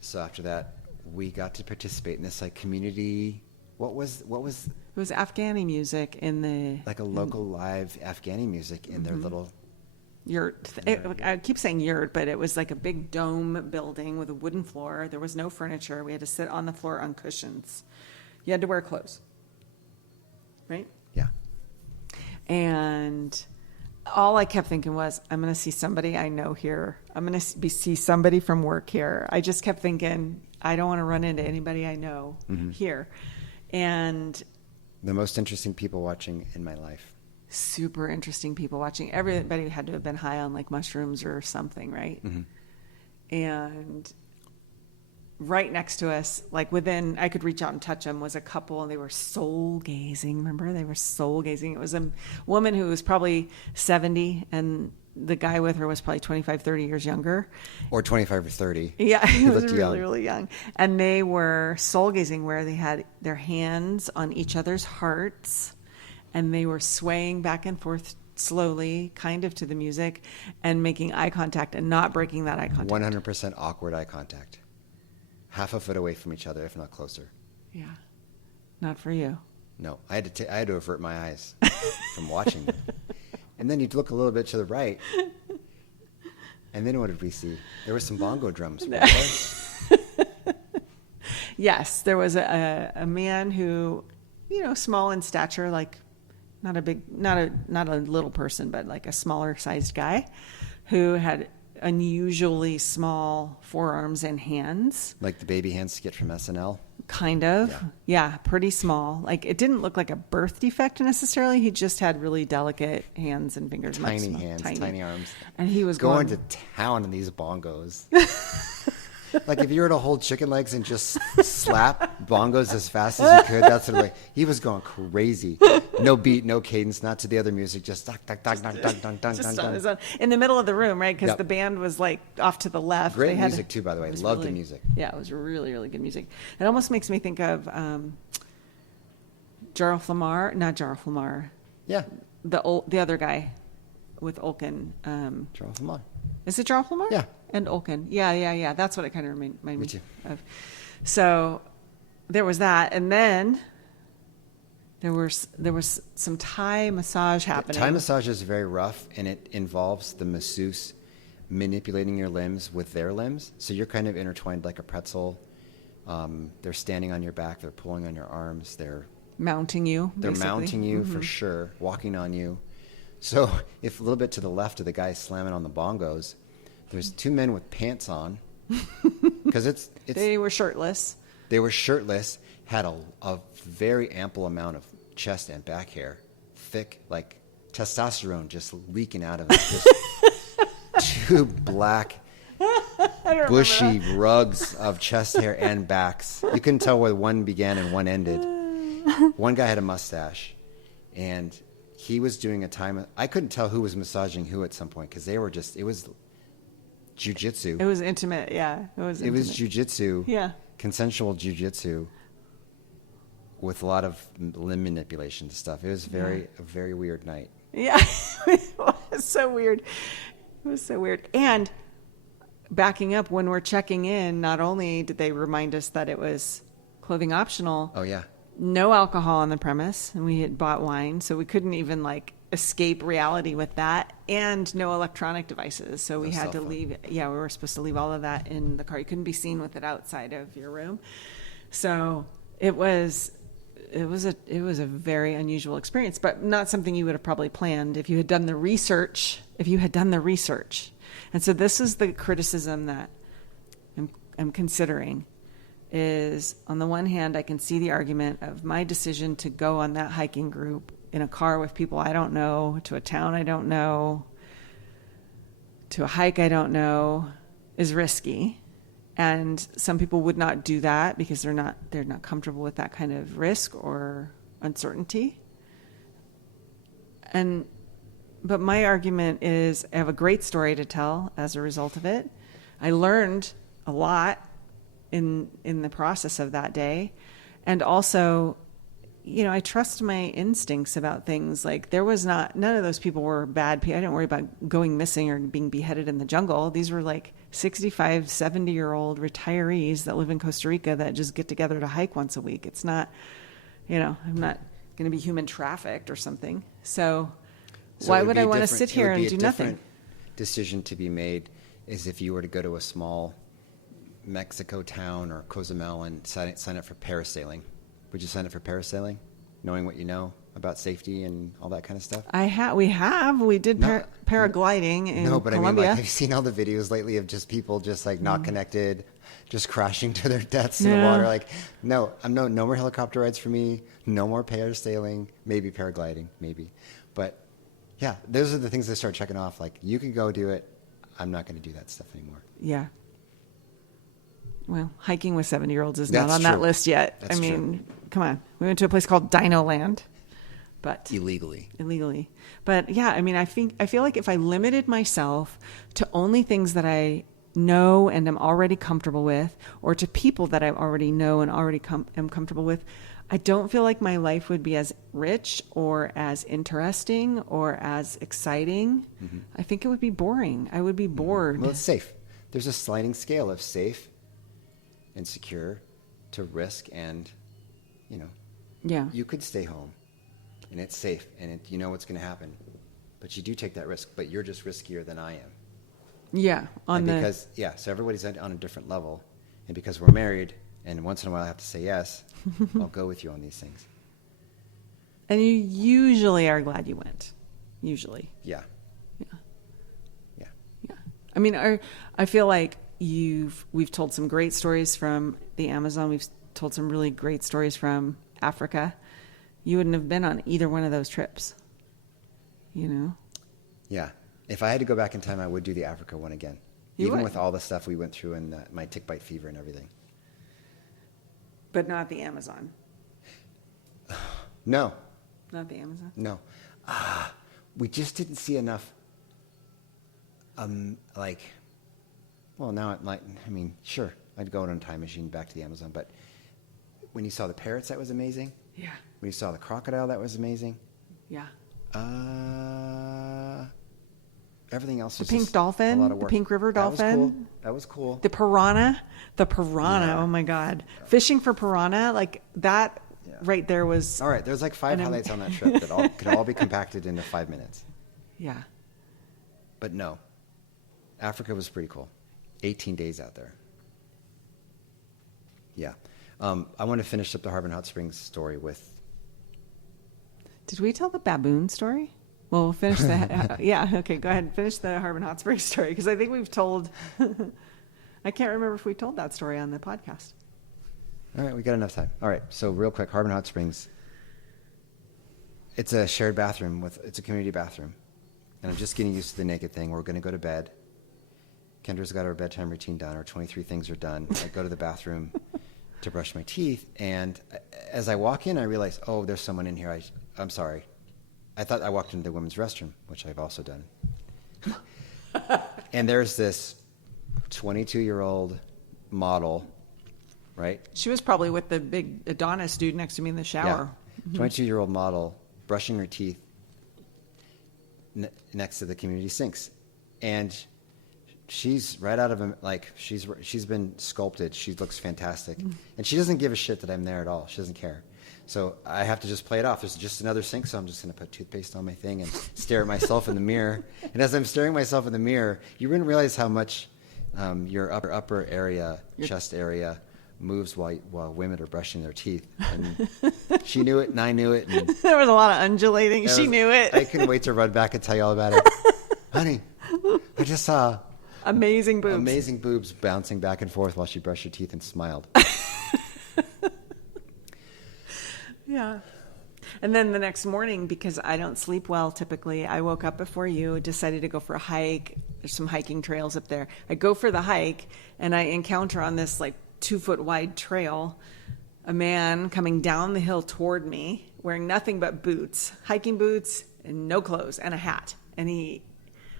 So after that, we got to participate in this community. What was? It was Afghani music in the Like a local live Afghani music in their little yurt. I keep saying yurt, but it was like a big dome building with a wooden floor. There was no furniture. We had to sit on the floor on cushions. You had to wear clothes, right? Yeah. And all I kept thinking was, I'm going to see somebody I know here. I'm going to see somebody from work here. I just kept thinking, I don't want to run into anybody I know here. And the most interesting people watching in my life. Super interesting people watching. Everybody had to have been high on mushrooms or something, right? Mm-hmm. And right next to us, I could reach out and touch them, was a couple, and they were soul gazing. Remember, they were soul gazing. It was a woman who was probably 70, and the guy with her was probably 25, 30 years younger. Or 25 or 30. Yeah, he was really, young. really young. And they were soul gazing, where they had their hands on each other's hearts, and they were swaying back and forth slowly, kind of to the music, and making eye contact and not breaking that eye contact. 100% awkward eye contact. Half a foot away from each other, if not closer. Yeah. Not for you. No, I had to avert my eyes from watching them. And then you'd look a little bit to the right. And then what did we see? There were some bongo drums. Yes, there was a man who, small in stature, not a little person, but a smaller sized guy, who had unusually small forearms and hands. Like the baby hand skit from SNL? Kind of. Yeah, pretty small. It didn't look like a birth defect necessarily. He just had really delicate hands and fingers. Tiny hands, tiny arms. And he was going to town on these bongos. If you were to hold chicken legs and just slap bongos as fast as you could, that's what he was going crazy. No beat, no cadence, not to the other music, just duck, duck, duck, duck, duck, duck, duck, just duck, on his own. In the middle of the room, right? Because the band was off to the left. Great music too, by the way. Loved the music. Yeah, it was really, really good music. It almost makes me think of Jarl Lamar, not Jarl Lamar. Yeah. The other guy with Olkin. Jarl Lamar. Is it Jarl Lamar? Yeah. And Olkin. Yeah. That's what it kind of reminded me too. of. So there was that. And then there was some Thai massage happening. Thai massage is very rough, and it involves the masseuse manipulating your limbs with their limbs. So you're kind of intertwined like a pretzel. They're standing on your back. They're pulling on your arms. They're mounting you. They're basically. mounting you for sure, walking on you. So if a little bit to the left of the guy slamming on the bongos, there's two men with pants on, because They were shirtless. They were shirtless, had a very ample amount of chest and back hair, thick, like testosterone just leaking out of it. Just two black, bushy rugs of chest hair and backs. You couldn't tell where one began and one ended. One guy had a mustache, and he was doing a time. I couldn't tell who was massaging who at some point, because they were just, it was jiu-jitsu. It was intimate, yeah. It was jiu-jitsu. Yeah. Consensual jiu-jitsu with a lot of limb manipulation stuff. It was a very weird night. Yeah. It was so weird. It was so weird. And backing up, when we're checking in, not only did they remind us that it was clothing optional. Oh, yeah. No alcohol on the premise, and we had bought wine, so we couldn't even escape reality with that, and no electronic devices. So we had to leave. Yeah, we were supposed to leave all of that in the car. You couldn't be seen with it outside of your room. So it was a very unusual experience, but not something you would have probably planned if you had done the research. And so this is the criticism that I'm considering. Is on the one hand, I can see the argument of my decision to go on that hiking group in a car with people I don't know, to a town I don't know, to a hike I don't know, is risky. And some people would not do that because they're not comfortable with that kind of risk or uncertainty. But my argument is I have a great story to tell as a result of it. I learned a lot in the process of that day. And also, I trust my instincts about things. Like none of those people were bad people. I didn't worry about going missing or being beheaded in the jungle. These were like 65, 70-year-old retirees that live in Costa Rica that just get together to hike once a week. It's not, I'm not going to be human trafficked or something. So why would I want to sit here and do nothing? Decision to be made is if you were to go to a small Mexico town or Cozumel and sign up for parasailing. Would you sign up for parasailing, knowing what you know about safety and all that kind of stuff? We did paragliding in No, but Colombia. I mean, have you seen all the videos lately of just people just not connected, just crashing to their deaths in the water? No more helicopter rides for me. No more parasailing. Maybe paragliding, maybe. But yeah, those are the things they start checking off. Like, you can go do it. I'm not going to do that stuff anymore. Yeah. Well, hiking with 70-year-olds is That's not on true. that list yet. That's true. Come on. We went to a place called Dino Land, but illegally. But yeah, I feel like if I limited myself to only things that I know and am already comfortable with, or to people that I already know and already am comfortable with, I don't feel like my life would be as rich or as interesting or as exciting. Mm-hmm. I think it would be boring. I would be bored. Well, it's safe. There's a sliding scale of safe and secure to risk, and you could stay home and it's safe and you know what's going to happen, but you do take that risk, but you're just riskier than I am. So everybody's on a different level, and because we're married and once in a while I have to say yes, I'll go with you on these things. And you usually are glad you went. Usually. Yeah. I mean, I feel like we've told some great stories from the Amazon. We've told some really great stories from Africa. You wouldn't have been on either one of those trips, Yeah. If I had to go back in time, I would do the Africa one again. Even with all the stuff we went through and my tick bite fever and everything. But not the Amazon. No. Not the Amazon? No. We just didn't see enough, sure, I'd go on a time machine back to the Amazon, but when you saw the parrots, that was amazing. Yeah. When you saw the crocodile, that was amazing. Yeah. everything else The was pink just dolphin, a lot of the work. pink river dolphin. That was cool. The piranha, Yeah. oh my God. Fishing for piranha, like that right there was, All right, there's like 5 highlights on that trip that could all be compacted into 5 minutes. yeah. But no, Africa was pretty cool. 18 days out there. Yeah. I want to finish up the Harbin Hot Springs story with... Did we tell the baboon story? Well, we'll finish that. Yeah, okay, go ahead and finish the Harbin Hot Springs story, because I think we've told, I can't remember if we told that story on the podcast. All right, we got enough time. All right, so real quick, Harbin Hot Springs. It's a shared bathroom it's a community bathroom. And I'm just getting used to the naked thing. We're going to go to bed. Kendra's got her bedtime routine done. Her 23 things are done. I go to the bathroom to brush my teeth. And as I walk in, I realize, oh, there's someone in here. I'm sorry. I thought I walked into the women's restroom, which I've also done. And there's this 22-year-old model, right? She was probably with the big Adonis dude next to me in the shower. Yeah. 22-year-old model brushing her teeth next to the community sinks. And she's right out of a, like, she's been sculpted. She looks fantastic. And she doesn't give a shit that I'm there at all. She doesn't care. So I have to just play it off. There's just another sink, so I'm just going to put toothpaste on my thing and stare at myself in the mirror. And as I'm staring at myself in the mirror, you wouldn't realize how much your upper area, chest area, moves while women are brushing their teeth. And she knew it, and I knew it. And There was a lot of undulating. She knew it. I couldn't wait to run back and tell you all about it. Honey, I just saw Amazing boobs. amazing boobs bouncing back and forth while she brushed her teeth and smiled. Yeah. And then the next morning, because I don't sleep well typically, I woke up before you, decided to go for a hike. There's some hiking trails up there. I go for the hike, and I encounter on this like 2-foot wide trail a man coming down the hill toward me, wearing nothing but boots, hiking boots, and no clothes, and a hat. And he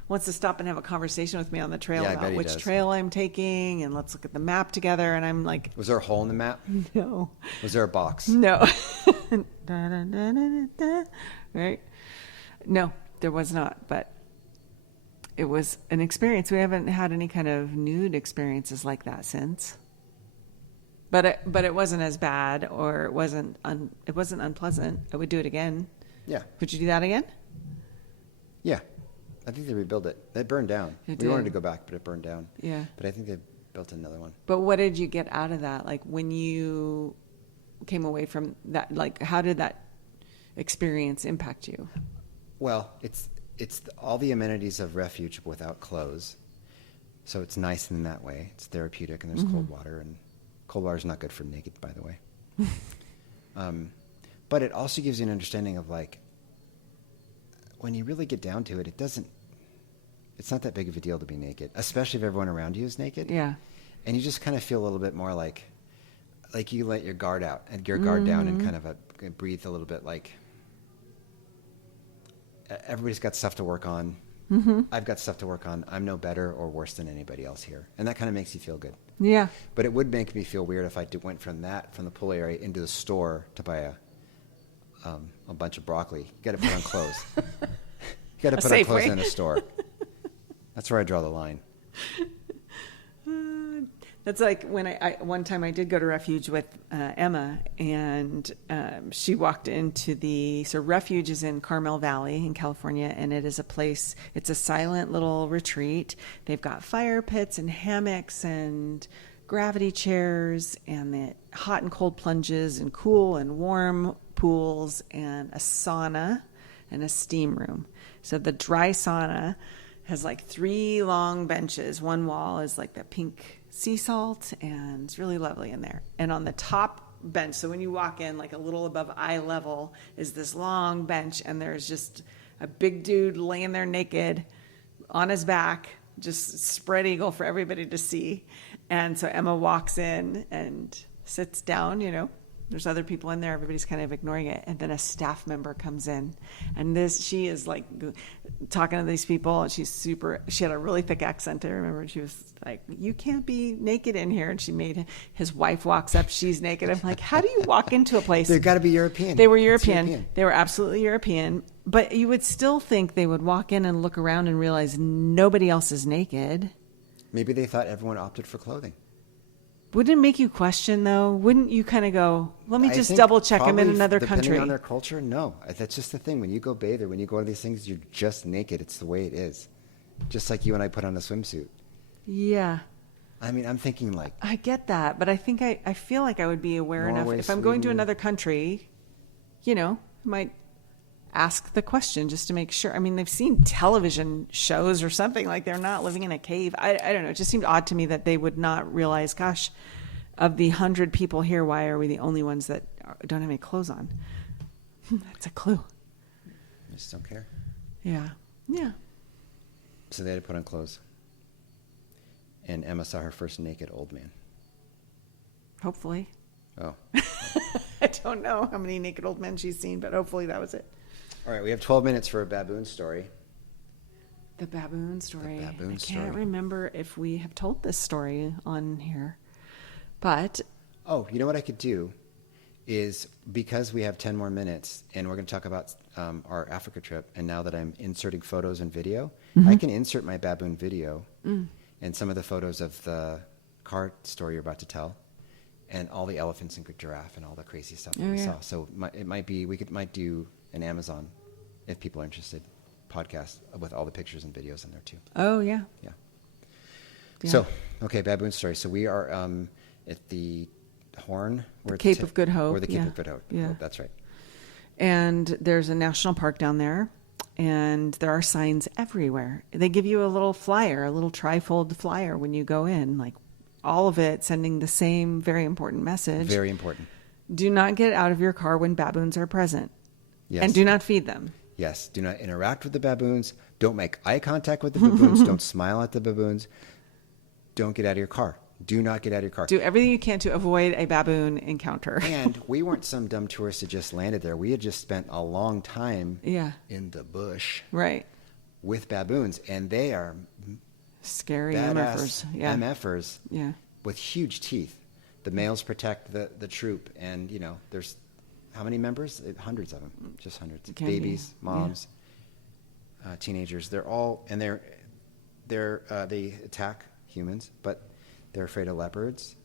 wants to stop and have a conversation with me on the trail Yeah, I bet about he which does. trail I'm taking, and let's look at the map together. And I'm like, Was there a hole in the map? no. Was there a box? No. Da, da, da, da, da. Right? No, there was not. But it was an experience. We haven't had any kind of nude experiences like that since. But it wasn't as bad, or it wasn't unpleasant. I would do it again. Yeah. Would you do that again? Yeah. I think they rebuilt it. It burned down. It We wanted did. to go back, but it burned down. Yeah. But I think they built another one. But what did you get out of that? Like when you came away from that, like how did that experience impact you? Well, it's all the amenities of refuge without clothes. So it's nice in that way. It's therapeutic, and there's cold water, and cold water is not good for naked, by the way. But it also gives you an understanding of like, when you really get down to it, it's not that big of a deal to be naked, especially if everyone around you is naked. Yeah. And you just kind of feel a little bit more like you let your guard out and your guard down and kind of breathe a little bit, like everybody's got stuff to work on. I've got stuff to work on. I'm no better or worse than anybody else here. And that kind of makes you feel good. Yeah. But it would make me feel weird if I went from the pool area into the store to buy a bunch of broccoli. You got to put on clothes. You got to put on clothes Safeway. in a store. That's where I draw the line. That's like when I one time I did go to Refuge with Emma, and she walked into so Refuge is in Carmel Valley in California, and it is a place, it's a silent little retreat. They've got fire pits and hammocks and gravity chairs and the hot and cold plunges and cool and warm pools and a sauna and a steam room. So the dry sauna has like 3 long benches. One wall is like that pink sea salt, and it's really lovely in there. And on the top bench, so when you walk in, like a little above eye level, is this long bench, and there's just a big dude laying there naked on his back, just spread eagle for everybody to see. And so Emma walks in and sits down, There's other people in there. Everybody's kind of ignoring it. And then a staff member comes in. And she is like talking to these people. And she had a really thick accent. I remember she was like, you can't be naked in here. And she made his wife walks up. She's naked. I'm like, how do you walk into a place? They've got to be European. They were European. They were absolutely European. But you would still think they would walk in and look around and realize nobody else is naked. Maybe they thought everyone opted for clothing. Wouldn't it make you question, though? Wouldn't you kind of go, let me I just think double check I'm in probably another depending country? on their culture, no. That's just the thing. When you go bathe or when you go to these things, you're just naked. It's the way it is. Just like you and I put on a swimsuit. Yeah. I mean, I'm thinking like... I get that, but I think I feel like I would be aware Norway, enough. If I'm going to Sweden. another country, I might ask the question just to make sure. I mean, they've seen television shows or something, like they're not living in a cave. I don't know. It just seemed odd to me that they would not realize, gosh, of the 100 people here, why are we the only ones that don't have any clothes on? That's a clue. I just don't care. Yeah. Yeah. So they had to put on clothes. And Emma saw her first naked old man. Hopefully. Oh. I don't know how many naked old men she's seen, but hopefully that was it. All right, we have 12 minutes for a baboon story. The baboon story. The baboon I can't story. remember if we have told this story on here, but Oh, you know what I could do is, because we have 10 more minutes and we're going to talk about our Africa trip, and now that I'm inserting photos and video, I can insert my baboon video and some of the photos of the car story you're about to tell, and all the elephants and giraffe and all the crazy stuff that we saw. So it might be, might do an Amazon, if people are interested, podcast with all the pictures and videos in there too. oh yeah. Yeah. Yeah. So, okay, baboon story. So we are at the Horn. We're at the Cape of Good Hope, Or the Cape yeah. of Good Hope. Yeah. That's right. And there's a national park down there, and there are signs everywhere. They give you a little flyer, a little trifold flyer when you go in, like all of it sending the same very important message. Very important. Do not get out of your car when baboons are present. Yes. And do not feed them. Yes. Do not interact with the baboons. Don't make eye contact with the baboons. Don't smile at the baboons. Don't get out of your car. Do not get out of your car. Do everything you can to avoid a baboon encounter. And we weren't some dumb tourists that just landed there. We had just spent a long time Yeah. in the bush Right. with baboons, and they are Scary badass MFers. Yeah. MFers Yeah. with huge teeth. The males protect the troop, and there's how many members? Hundreds of them, just hundreds. Can be. Babies, moms, teenagers. They're all, and they attack humans, but they're afraid of leopards.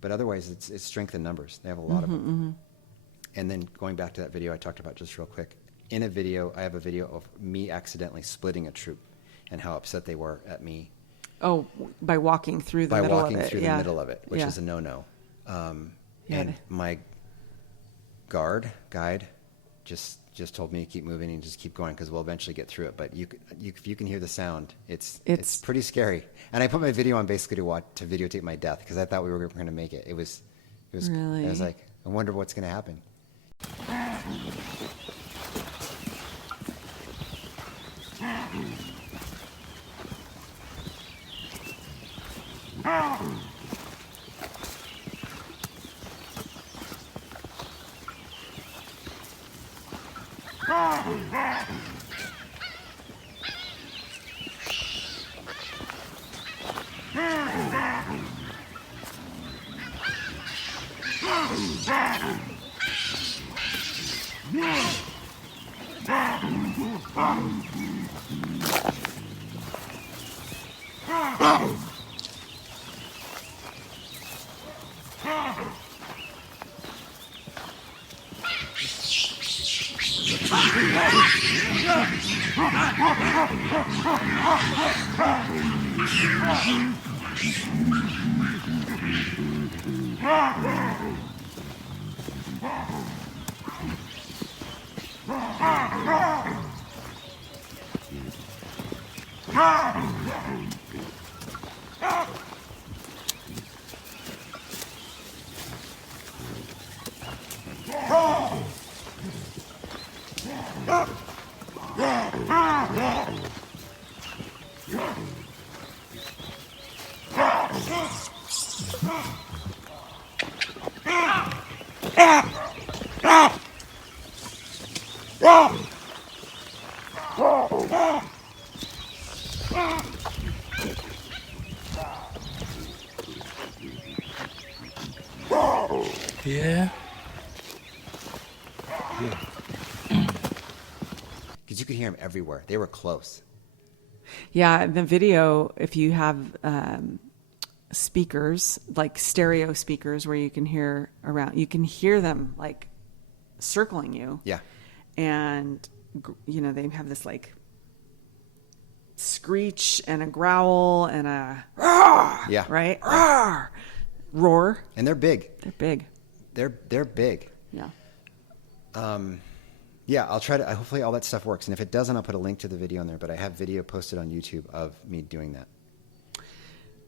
But otherwise, it's strength in numbers. They have a lot of them. And then going back to that video I talked about just real quick. In a video, I have a video of me accidentally splitting a troop, and how upset they were at me. Oh, by walking through the middle of it. By walking through Yeah. the middle of it, which Yeah. is a no-no. Yeah. And my guide just told me to keep moving and just keep going, because we'll eventually get through it. But if you can hear the sound, it's pretty scary. And I put my video on basically to videotape my death, because I thought we were going to make it. It was Really? I was like, I wonder what's going to happen. Yeah. Because you could hear them everywhere. They were close. Yeah, in the video, if you have speakers, like stereo speakers where you can hear around, you can hear them like circling you. Yeah. And, you know, they have this like screech and a growl and a roar, Yeah. right? Roar. Roar. And they're big. They're big. They're big. Yeah. Yeah, I'll try to. Hopefully, all that stuff works. And if it doesn't, I'll put a link to the video in there. But I have video posted on YouTube of me doing that.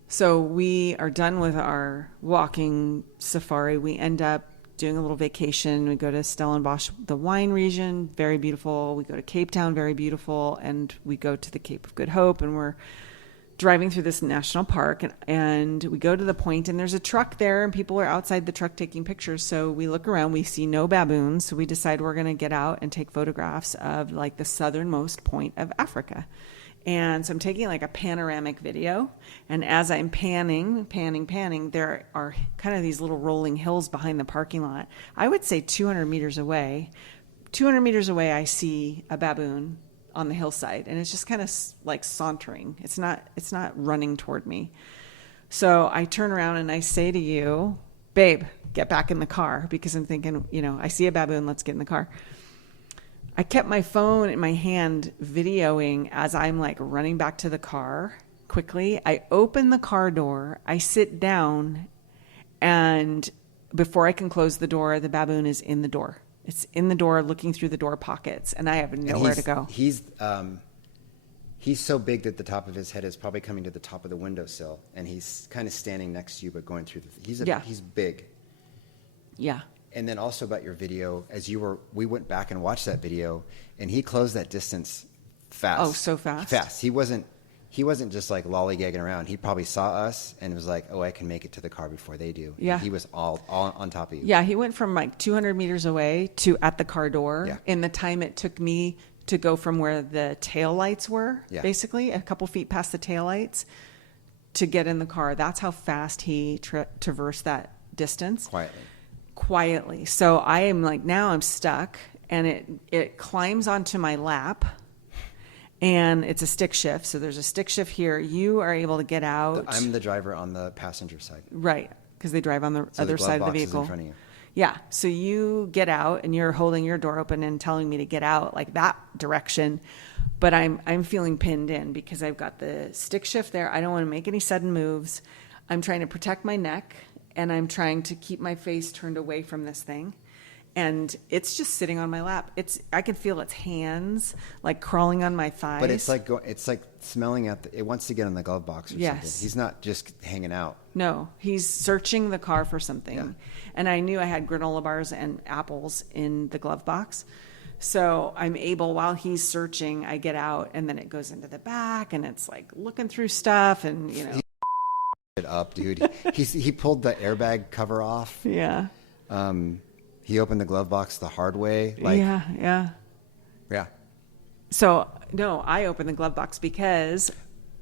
So we are done with our walking safari. We end up doing a little vacation. We go to Stellenbosch, the wine region, very beautiful. We go to Cape Town, very beautiful. And we go to the Cape of Good Hope, and we're driving through this national park, and we go to the point, and there's a truck there, and people are outside the truck taking pictures. So we look around, we see no baboons. So we decide we're going to get out and take photographs of like the southernmost point of Africa. And so I'm taking like a panoramic video. And as I'm panning, there are kind of these little rolling hills behind the parking lot. I would say 200 meters away, I see a baboon on the hillside, and it's just kind of like sauntering. It's not running toward me. So I turn around and I say to you, babe, get back in the car, because I'm thinking, you know, I see a baboon, let's get in the car. I kept my phone in my hand videoing as I'm like running back to the car quickly. I open the car door, I sit down, and before I can close the door, the baboon is in the door. It's in the door, looking through the door pockets, and I have nowhere to go. He's so big that the top of his head is probably coming to the top of the windowsill, and he's kind of standing next to you, but going through the. He's big. Yeah. And then also about your video, we went back and watched that video, and he closed that distance fast. Oh, so fast. Fast. He wasn't just like lollygagging around. He probably saw us and was like, "Oh, I can make it to the car before they do." Yeah. And he was all on top of you. Yeah, he went from like 200 meters away to at the car door. Yeah. In the time it took me to go from where the tail lights were, Yeah. basically a couple feet past the tail lights, to get in the car. That's how fast he traversed that distance. Quietly. So I am like, now I'm stuck, and it climbs onto my lap, and it's a stick shift. So there's a stick shift here. You are able to get out. I'm the driver on the passenger side. Right, because they drive on the other side of the vehicle. In front of you. Yeah, so you get out, and you're holding your door open and telling me to get out like that direction, but I'm feeling pinned in because I've got the stick shift there. I don't want to make any sudden moves. I'm trying to protect my neck, and I'm trying to keep my face turned away from this thing. And it's just sitting on my lap. I can feel its hands like crawling on my thighs. But it's like smelling it wants to get in the glove box or something. He's not just hanging out. No, he's searching the car for something. Yeah. And I knew I had granola bars and apples in the glove box. So I'm able, while he's searching, I get out, and then it goes into the back, and it's like looking through stuff, and you know. It up, dude. He pulled the airbag cover off. Yeah. He opened the glove box the hard way. Yeah. So, no, I opened the glove box because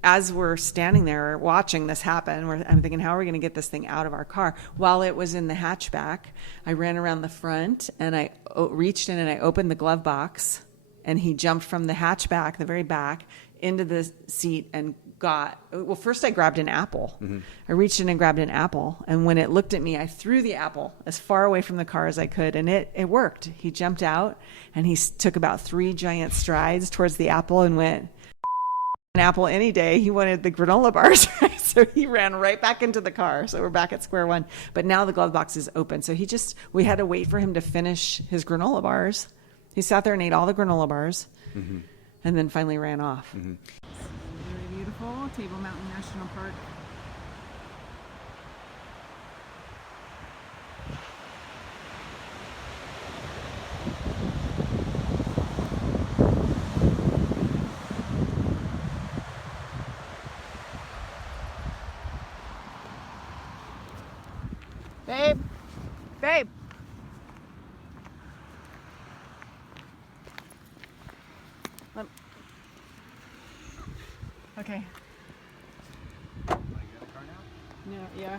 as we're standing there watching this happen, I'm thinking, how are we going to get this thing out of our car? While it was in the hatchback, I ran around the front, and I reached in and I opened the glove box, and he jumped from the hatchback, the very back, into the seat and first I grabbed an apple. Mm-hmm. I reached in and grabbed an apple, and when it looked at me, I threw the apple as far away from the car as I could, and it worked. He jumped out, and he took about 3 giant strides towards the apple and went, an apple any day. He wanted the granola bars, right? So he ran right back into the car. So we're back at square one. But now the glove box is open. So we had to wait for him to finish his granola bars. He sat there and ate all the granola bars, mm-hmm. and then finally ran off. Mm-hmm. Really beautiful, Table Mountain National Park. Babe. No, yeah.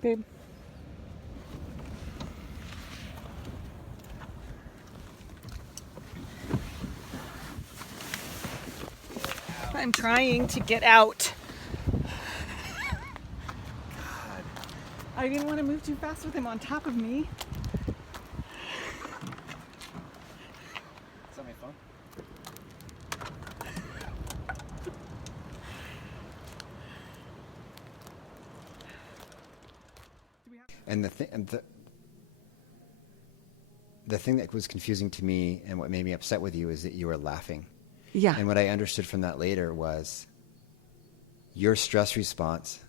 Babe. I'm trying to get out. I didn't want to move too fast with him on top of me. Is that my phone? And the thing that was confusing to me and what made me upset with you is that you were laughing. Yeah. And what I understood from that later was your stress response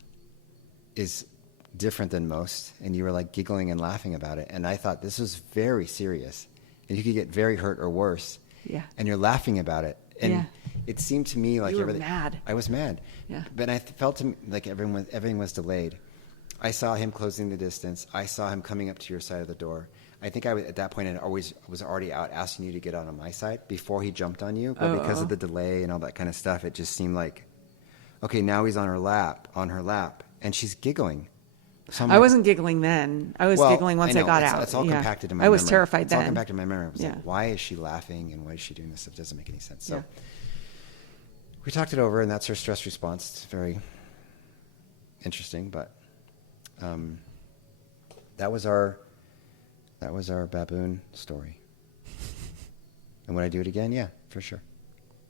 is different than most, and you were like giggling and laughing about it. And I thought this was very serious, and you could get very hurt or worse. Yeah. And you're laughing about it. And Yeah. it seemed to me like You were mad. I was mad. Yeah. But I felt to me like everything was delayed. I saw him closing the distance. I saw him coming up to your side of the door. I think at that point I was already out asking you to get out on my side before he jumped on you. But because of the delay and all that kind of stuff, it just seemed like, okay, now he's on her lap, and she's giggling. So I wasn't giggling then. I was giggling once I got out. It's all compacted in my I memory. was terrified It's then. all compacted in my memory. I was Yeah. like, why is she laughing and why is she doing this? It doesn't make any sense. So Yeah. we talked it over, and that's her stress response. It's very interesting, but that was our baboon story. And would I do it again? Yeah, for sure.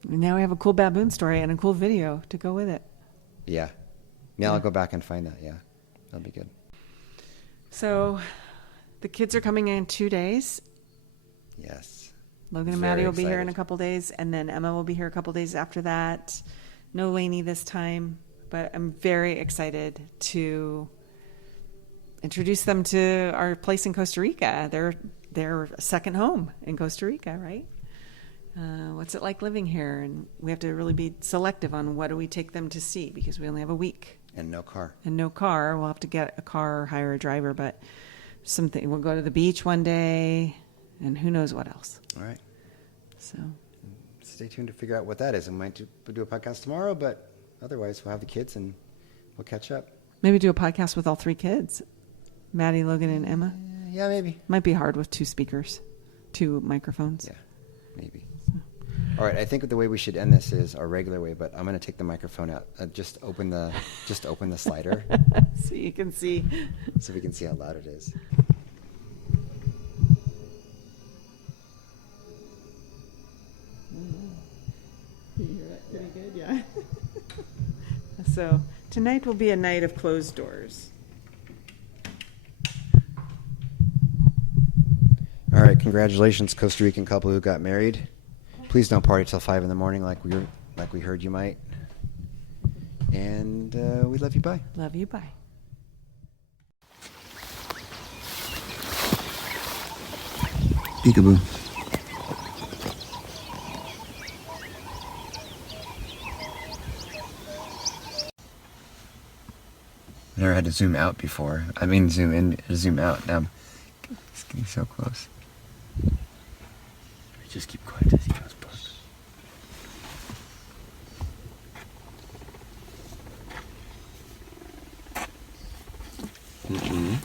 And now we have a cool baboon story and a cool video to go with it. Yeah. Now I'll go back and find that. Yeah, that'll be good. So the kids are coming in 2 days. Yes. Logan and Very Maddie will be here in a excited. couple days, and then Emma will be here a couple days after that. No Lainey this time, but I'm very excited to introduce them to our place in Costa Rica. Their second home in Costa Rica, right? What's it like living here? And we have to really be selective on what do we take them to see because we only have a week. And no car. And no car. We'll have to get a car or hire a driver, but something. We'll go to the beach one day, and who knows what else. All right. So Stay tuned to figure out what that is. I might do a podcast tomorrow, but otherwise we'll have the kids and we'll catch up. maybe do a podcast with all three kids, Maddie, Logan, and Emma. Yeah, maybe. Might be hard with 2 speakers, 2 microphones. Yeah, maybe. All right, I think the way we should end this is our regular way, but I'm going to take the microphone out. Just open the slider So you can see. so we can see how loud it is. You hear that pretty good, yeah. So tonight will be a night of closed doors. All right, congratulations, Costa Rican couple who got married. Please don't party till 5 a.m. like we heard you might. And we love you. Bye. Love you. Bye. Peekaboo. I never had to zoom out before. I mean, zoom in, zoom out. Now I'm it's getting so close. Just keep quiet as he goes past. Mm-mm.